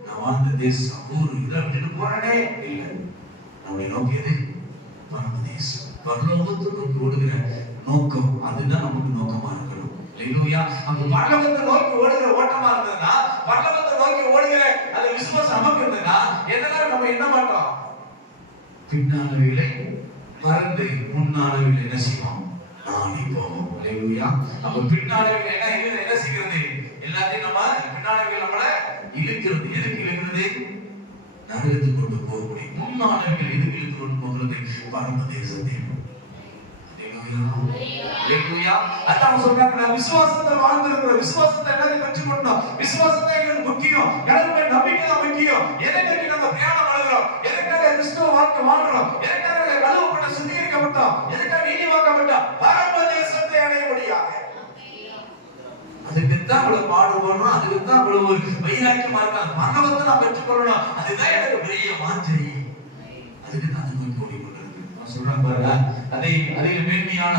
நான் வாழ்ந்த தேசம் ஊர் இதை விட்டுட்டு போறேனே. இல்லை, நம்முடைய நோக்கம் எது? பரமதேசம். பரலோகத்தை நோக்கி ஓடுகிற நோக்கம், அதுதான் நமக்கு நோக்கமா இருக்கணும். அல்லேலூயா. அந்த பரலோகத்தை நோக்கி ஓடுகிற ஓட்டமா இருந்ததுன்னா, பரலோகத்தை நோக்கி ஓடுகிற அந்த விசுவாசம் நமக்கு இருந்ததுன்னா, எதனால நம்ம என்ன மாட்டோம்? பின்னானவைகளை மறந்து முன்னானவைகளை என்ன செய்வோம்? நாடி போவோம். அல்லேலூயா. அப்ப பின்னானவைகள் என்ன செய்கிறது? எல்லாத்தையும் நம்ம பின்னானவைகள் நம்மள இழுக்கிறது. எதுக்கு இழுக்கிறது? நரகத்துக்கு கொண்டு போகக்கூடிய முன்னானவைகள் எதுக்கு இழுத்து கொண்டு போகிறது? பரமதேசத்தை. அல்லேலூயா. அதான் சொல்றாங்க, விசுவாசத்தை வாழ்ந்திருக்கிற, விசுவாசத்தை எல்லாத்தையும் பெற்றுக்கொண்டோம். விசுவாசத்தை எங்களுக்கு முக்கியம், கடவுளை நம்பிக்கை தான் முக்கியம். எதை நோக்கி நம்ம பிரயாணம் பண்ணுகிறோம்? எதற்காக கிறிஸ்துவ வாழ்க்கை வாழ்றோம்? எதற்காக கழுவப்பட்ட சுத்திகரிக்கப்பட்டோம்? எதற்காக நீதிமாக்கப்பட்டோம்? பரமதேசத்தை அடையபடியாக. அதுக்குத்தான் இவ்வளவு பாடுபடுறோம், அதுக்குத்தான் இவ்வளவு வைராக்கியமா இருக்காங்க. மரணத்தை நாம் பெற்றுக்கொள்ளணும், அதுதான் எனக்கு பெரிய வாஞ்சை. அதுக்குதான் அது நோக்கி ஓடிக்கொண்டிருக்கு. சொல்றாங்க பாருங்க, அதிக மேன்மையான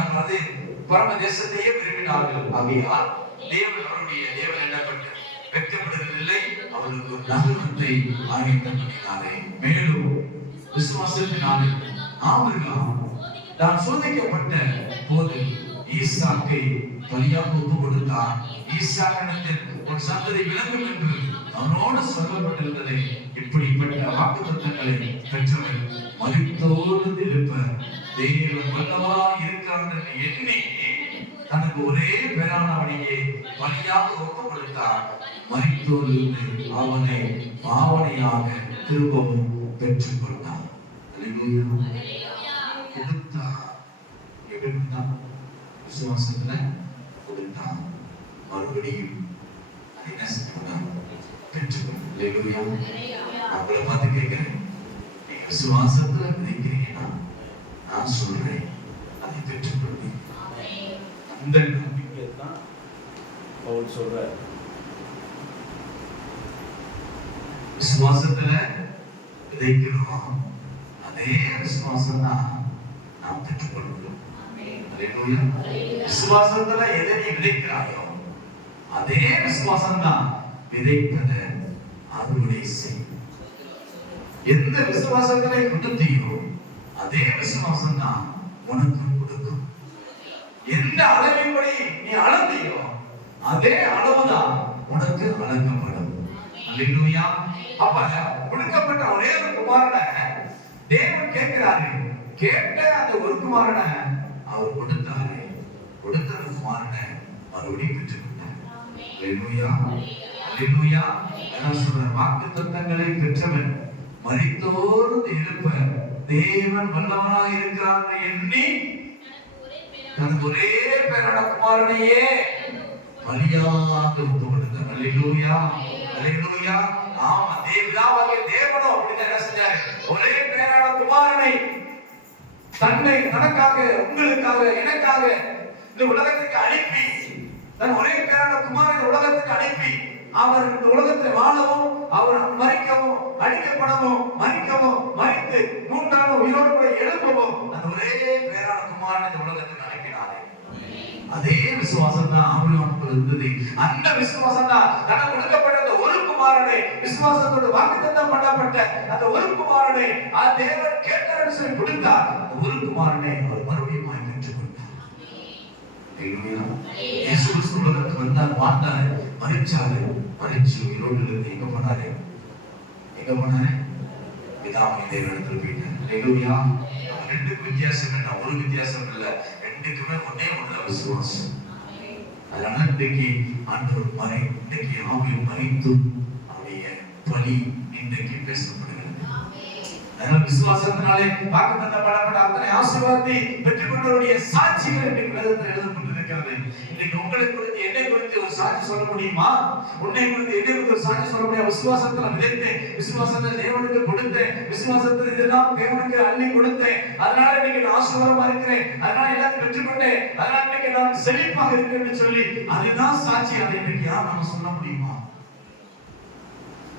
பரமதேசத்தையே விரும்பினார்கள். ஆகையால் தேவன் அவருடைய தேவன் என்னப்பட்டு வெட்கப்படுவதில்லை, அவர்களுக்கு ஒரு நகரத்தை ஆயத்தம் பண்ணினாரே. மேலும் விசுவாசத்தினாலே ஆபிரகாம் தான் சோதிக்கப்பட்ட போது ஈசாக்கை பலியாக ஒப்பு கொடுத்தார். ஈசாக்கிடத்தில் ஒரு சந்ததி விளங்கும் என்று அவனோடு சொல்லப்பட்டிருந்ததை, இப்படிப்பட்ட வாக்குத்தத்தங்களை பெற்றவர் மரித்தோடு எழுப்ப தேவன் வல்லவராய் இருக்கிறார் என்று எண்ணி தனக்கு ஒரே பேரானவனையே பலியாக ஒப்பு கொடுத்தார். மரித்தோடு அவனை பாவனையாக திரும்பவும் பெற்றுக் கொண்டார். கொடுத்தார். எப்படி கொடுத்தார்? விசுவாசத்துல கொடுத்தார். மறுபடியும் என்ன செய்யணும்? பெற்றுக்கொண்டார். அவங்கள பார்த்து கேட்கிறேன், நீங்க விசுவாசத்துல விதைக்கிறீங்கன்னா நான் சொல்றேன், அதை பெற்றுக்கொள்ளுங்க. அந்த நம்பிக்கை தான் பவுல் சொல்றார். விசுவாசத்துல விதைக்கிறோம், அதே விசுவாசம் தான் நாம் பெற்றுக்கொள்கிறோம். விசுவாசத்துல எதை நீ விதைக்கிறாயோ அதே விசுவாசம் தான் விதைப்பதை அறுவடை செய்யும். எந்த விசுவாசங்களை கொடுத்தீரோ அதே விசுவாசம் தான் உனக்கு கொடுக்கும். எந்த அளவின்படி நீ அளந்தீரோ அதே அளவுதான் உனக்கு அளக்கப்படும். அல்லேலூயா. அப்ப கொடுக்கப்பட்ட ஒரே ஒரு குமாரனை தேவன் கேட்கிறாரு. கேட்ட அந்த ஒரு குமாரனை அவர் கொடுத்தாரு. கொடுத்த குமாரனை மறுபடியும் பெற்றுக்கொண்டார். அல்லேலூயா. அல்லேலூயா. என்ன சொல்றார்? வாக்குத்தத்தங்களை பெற்றவன் மரித்தோடு எழுப்ப தேவன் வல்லவராய் இருக்கிறார் எண்ணி தனக்கு ஒரே பேரான குமாரனையே பலியாக ஒப்பு கொடுத்தார். அல்லேலூயா. அல்லேலூயா. ஆமா, தேவனாகிய தேவனோ அப்படின்னு என்ன செஞ்சாரு? ஒரே பேரான குமாரனை தன்னை தனக்காக, உங்களுக்காக, எனக்காக இந்த உலகத்துக்கு அனுப்பி, தன் ஒரே பேரான குமாரனை உலகத்துக்கு அனுப்பி அவர் இந்த உலகத்தில் வாழவும், அவர் மரிக்கவும், அடிக்கப்படவும், மரிக்கவும், மரித்து மூன்றாவது உயிரோடு கூட எழுப்பவும் அந்த ஒரே பேரான குமாரனை இந்த உலகத்துக்கு அனுப்பினாரே. அதே விசுவாசம் தான் ஆபிரகாமுக்கு இருந்தது. அந்த விசுவாசம் தான் தனக்கு கொடுக்கப்பட்ட ஒரு குமாரன் குமாரனை, விசுவாசத்தோடு வாக்குத்தத்தம் பண்ணப்பட்ட அந்த ஒரு குமாரனை தேவன் கேட்டார்னு சொல்லி கொடுத்தார். அந்த ஒரு குமாரனை அவர் மறுபடியும் பெற்றுக் கொண்டார். இயேசு கிறிஸ்து உலகத்துக்கு வந்தார், வாழ்ந்தாரு, மரிச்சாரு, மரிச்சு உயிரோடு இருந்து எங்க போனாரு? பிதாவின் தேவனிடத்தில் போயிட்டார். ஹல்லேலூயா. ரெண்டுக்கு வித்தியாசம் என்ன? ஒரு வித்தியாசம் இல்ல, ரெண்டுக்குமே ஒன்னே ஒண்ணுல விசுவாசம். அதனால இன்றைக்கு ஆண்டவர் இன்றைக்கு ஆவியில் மறைத்தும் அவருடைய பலி இன்றைக்கு பேசப்படுகிறது. அதனால விசுவாசத்தினாலே வாக்குத்தத்தம் பண்ணப்பட்ட அத்தனை ஆசீர்வாதத்தை பெற்றுக்கொண்டவருடைய சாட்சிகள் இன்றைக்கு வேதத்தில் எழுதப்பட்டிருக்கிறது. இன்னைக்கு உங்களை குறித்து என்னை குறித்து ஒரு சாட்சி சொல்ல முடியுமா? உன்னை குறித்து என்னை குறித்து ஒரு சாட்சி சொல்ல முடியாது. விசுவாசத்துல விதைத்தேன், விசுவாசத்தை தேவனுக்கு கொடுத்தேன், விசுவாசத்தில் இதெல்லாம் தேவனுக்கு அள்ளி கொடுத்தேன், அதனால இன்னைக்கு நான் ஆசீர்வாதமா இருக்கிறேன், அதனால எல்லாத்தையும் பெற்றுக்கொண்டேன், அதனால இன்னைக்கு நான் செழிப்பாக இருக்கிறேன்னு சொல்லி அதுதான் சாட்சி. அதை இன்னைக்கு யார் நாம சொல்ல முடியுமா?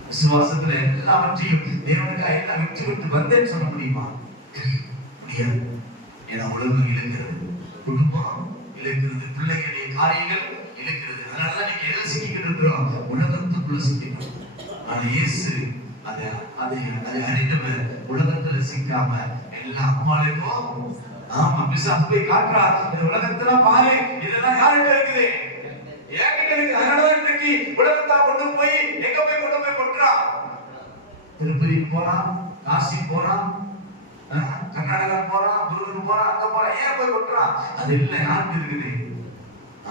விசுவாசத்துல எல்லாவற்றையும் தேவனுக்காக எல்லாம் விட்டு விட்டு வந்தேன்னு சொல்ல முடியுமா? முடியாது. ஏன்னா உலகம் இழக்கிறது, குடும்பம் இழக்கிறது, பிள்ளைகளுடைய காரியங்கள் இழக்கிறது. அதனாலதான் நீங்க எதை சிக்கிக்கிட்டு இருக்கிறோம்? உலகத்துக்குள்ள சிக்கிக்கணும். ஆனா இயேசு அதை அறிந்தவர் உலகத்துல சிக்காம எல்லா அம்மாளுக்கும் பிசாசு போய் காட்டுறா, இந்த உலகத்துல பாரு, இதெல்லாம் யாருக்கிட்ட இருக்குது? ஏன்கிட்ட இருக்கு. அதனாலதான் இன்னைக்கு உலகத்தா கொண்டு போய் எங்க போய் கொண்டு போய் கொட்டுறான். திருப்பதி போறான், காசி போறான், கர்நாடகா போறான், துருவன் போறான், அங்க போறான். ஏன் போய் கொட்டுறான்? அது இல்லை, யாருக்கு இருக்குது?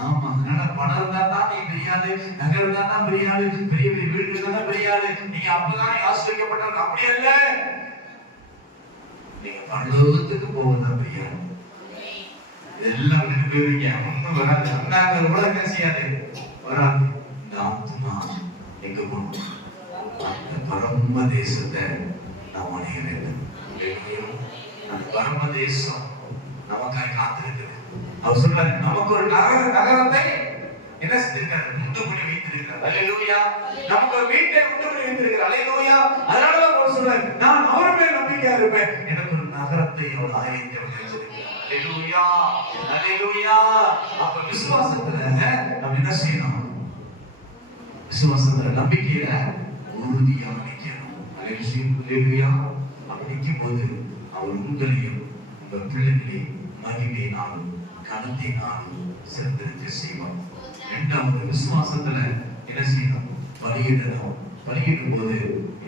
ஆமா. அதனால பணம் இருந்தா தான் நீ பெரியாளு, நகை இருந்தா தான் பெரியாளு, பெரிய பெரிய வீடு இருந்தா தான் பெரியாளு, நீங்க அப்பதான் ஆசிரியக்கப்பட்டவங்க. அப்படி அல்ல, நீங்க பரலோகத்துக்கு போவதுதான் பெரியாளு. இதெல்லாம் ரெண்டு பேருங்க ஒண்ணும் வராது. அண்ணாங்க கூட என்ன செய்யாது, வராது. இந்த ஆத்மா எங்க போகணும்? அந்த பரம தேசத்தை நாம் அடைய வேண்டும். அந்த பரம தேசம் நமக்காக காத்திருக்கிறது. அவர் சொல்றாரு, நமக்கு ஒரு நகரத்தை என்ன செஞ்சிருக்காரு? உண்டு பண்ணி வைத்திருக்கிறார். அல்லேலூயா. நமக்கு ஒரு வீட்டை உண்டு பண்ணி வைத்திருக்கிறார். அல்லேலூயா. அதனாலதான் அவர் சொல்றாரு, நான் அவர் மேல் நம்பிக்கையா இருப்பேன், எனக்கு ஒரு நகரத்தை அவர் ஆயத்தம் வச்சிருக்கிறார். அல்லேலூயா, அல்லேலூயா. அப்ப விசுவாசத்துல நம்ம என்ன செய்யணும்? விசுவாசத்துல நம்பிக்கையில உறுதியா நிக்கணும். அல்லேலூயா. அப்படி நிற்கும் போது அவர் உங்களையும் உங்கள் பிள்ளைகளையும் மகிமையினாலும் கனத்தினாலும் சிறந்திருக்க செய்வார். இரண்டாவது, விசுவாசத்துல என்ன செய்யணும்? பலியிடணும். பலியிடும் போது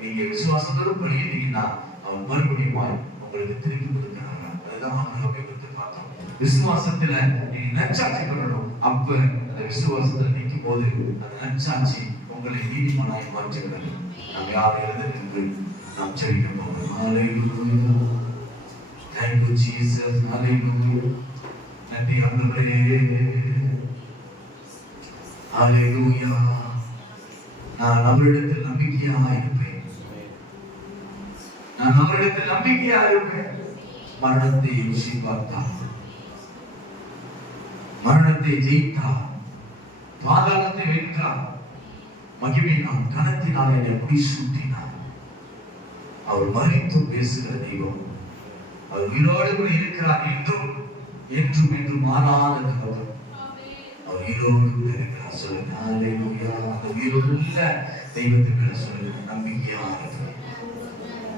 நீங்க விசுவாசத்தோடு பலியிட்டீங்கன்னா அவர் மறுபடியும் உங்களுக்கு திருப்பி கொடுக்கிறாங்க. அதுதான் ஆண்டவரை பற்றி பார்த்தோம். விசுவாசத்துல நீங்க நற்சாட்சி பண்ணணும். அப்ப அந்த விசுவாசத்துல நிற்கும் போது அந்த நற்சாட்சி உங்களை நீதிமானாய் மாற்றுகிறது. நாம் யார் எழுந்து நாம் ஜெபிக்க போகிறோம். ஹல்லேலூயா. Thank you Jesus. Hallelujah. நன்றி ஆண்டவரே. ஹல்லேலூயா. நான் அவரிடத்தில் நம்பிக்கையாக இருப்பேன். நான் அவரிடத்தில் நம்பிக்கையாக இருப்பேன். மரணத்தை ருசி பார்த்தார், மரணத்தை ஜெயித்தார், பாதாளத்தை வென்றார், மகிமையினால் கனத்தினால் என்னை முடிசூட்டினார். அவர் மரித்து பேசுகிற தெய்வம். அவர் உயிரோடு கூட இருக்கிறார். என்றும் என்றும் என்றும் மாறாத கடவுள். அவர் உயிரோடு கூட இருக்கிறார். சொல்லுங்க ஹல்லேலூயா. அந்த உயிரோடுள்ள தெய்வத்தை மேல சொல்லுங்க நம்பிக்கையா இருக்கிறேன்.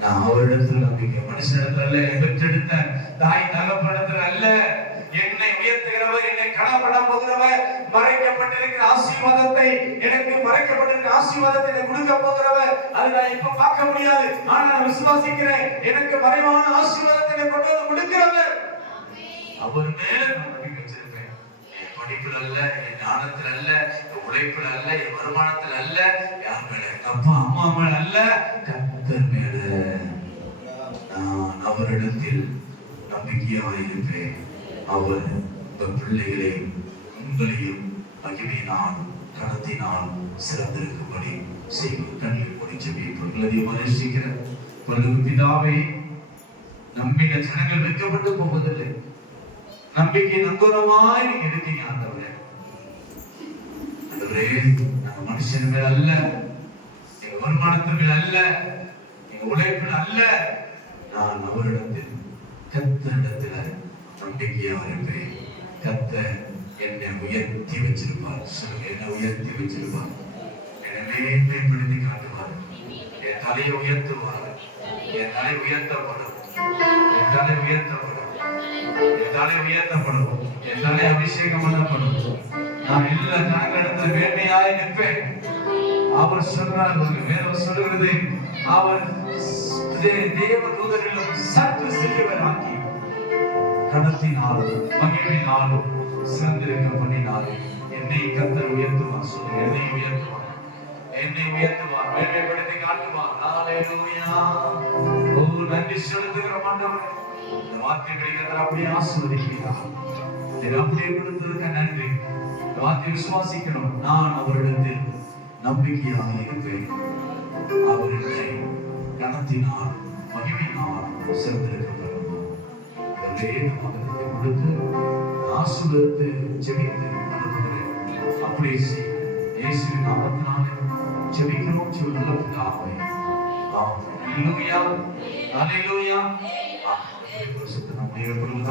நான் அவரிடத்தில் நம்பிக்கை, மனுஷனிடத்தில் அல்ல, பெற்றெடுத்த தாய் தகப்பனிடத்தில் அல்ல. என்னை உயர்த்துகிறவர், என்னை கனப்பட போகிறவர், மறைக்கப்பட்டிருக்கிற ஆசீர்வாதத்தை, எனக்கு மறைக்கப்பட்டிருக்கிற ஆசீர்வாதத்தை எனக்கு கொடுக்க போகிறவர், அதை நான் இப்ப பார்க்க முடியாது. ஆனா நான் விசுவாசிக்கிறேன், எனக்கு மறைவான ஆசீர்வாதத்தை எனக்கு கொண்டு வந்து கொடுக்கிறவர். அவர் மேல நம்பிக்கை வச்சிருப்பேன். என் படிப்புல அல்ல, என் ஞானத்தில் அல்ல, என் உழைப்புல அல்ல, என் வருமானத்தில் அல்ல, யார் மேல? எங்க அப்பா அம்மா மேல அல்ல, கர்த்தர் மேல நான் அவரிடத்தில் நம்பிக்கையாக இருப்பேன். அவர் உங்கள் பிள்ளைகளை உங்களையும் மகிமையினாலும் கனத்தினாலும் சிறந்திருக்கும்படி செய்வது. கண்ணில் மூடி ஜெபிப்போம். மனுஷிக்கிற பிதாவே, நம்பின ஜனங்கள் வெட்கப்பட்டு போவதில்லை. நம்பிக்கை நங்கூரமாய் நீங்க இருக்கீங்க ஆண்டவரே. ஆண்டவரே, நாங்க மனுஷன் மேல் அல்ல, எங்க வருமானத்தின் மேல் அல்ல, எங்க உழைப்பில் அல்ல, நான் அவரிடத்தில் கர்த்தரிடத்தில் நம்பிக்கையா இருப்பேன். கர்த்தர் என்னை உயர்த்தி வச்சிருப்பார். சொல்லுங்க, என்னை உயர்த்தி வச்சிருப்பார், என்னை மேன்மைப்படுத்தி காட்டுவார். தலையை உயர்த்துவார். என் தலை உயர்த்தப்படும். என் தலை உயர்த்தப்படும். என் தலை உயர்த்தப்படும். என் தலை அபிஷேகம் பண்ணப்படும். நான் எல்லா ஜனங்களிடத்தில் வேட்டையாய் நிற்பேன். அவர் சொல்றார், வேதம் சொல்லுகிறது, அவர் தேவ தூதரிலும் சற்று சிறியவராக்கி கடத்தினாலும் மகிழ்வினாலும் சிறந்திருக்க பண்ணினாலும் என்னை கர்த்தர் உயர்த்துவார். சொல்லு, என்னை உயர்த்துவார். என்னை உயர்த்துவார். மேன்மைப்படுத்தி காட்டுவார். ஹல்லேலூயா. ஓ, நன்றி செலுத்துகிற ஆண்டவரே, இந்த வார்த்தைகளை கர்த்தர் அப்படியே ஆசீர்வதிக்கிறார். இதை அப்படியே கொடுத்ததுக்கு நன்றி. இந்த வார்த்தையை விசுவாசிக்கணும். நான் அவரிடத்தில் நம்பிக்கையாக இருப்பேன். அவர் என்னை கனத்தினால் மகிமையினால் சிறந்திருக்க கொடுத்து ஆசீர்வதித்து ஜெபித்து அனுப்புகிறேன். அப்படியே செய். இயேசுவின் நாமத்தினாலே ஜெபிக்கிறோம். நல்ல பிதாவே, ஆமென். ஹல்லேலூயா. ஹல்லேலூயா. ஆமென்.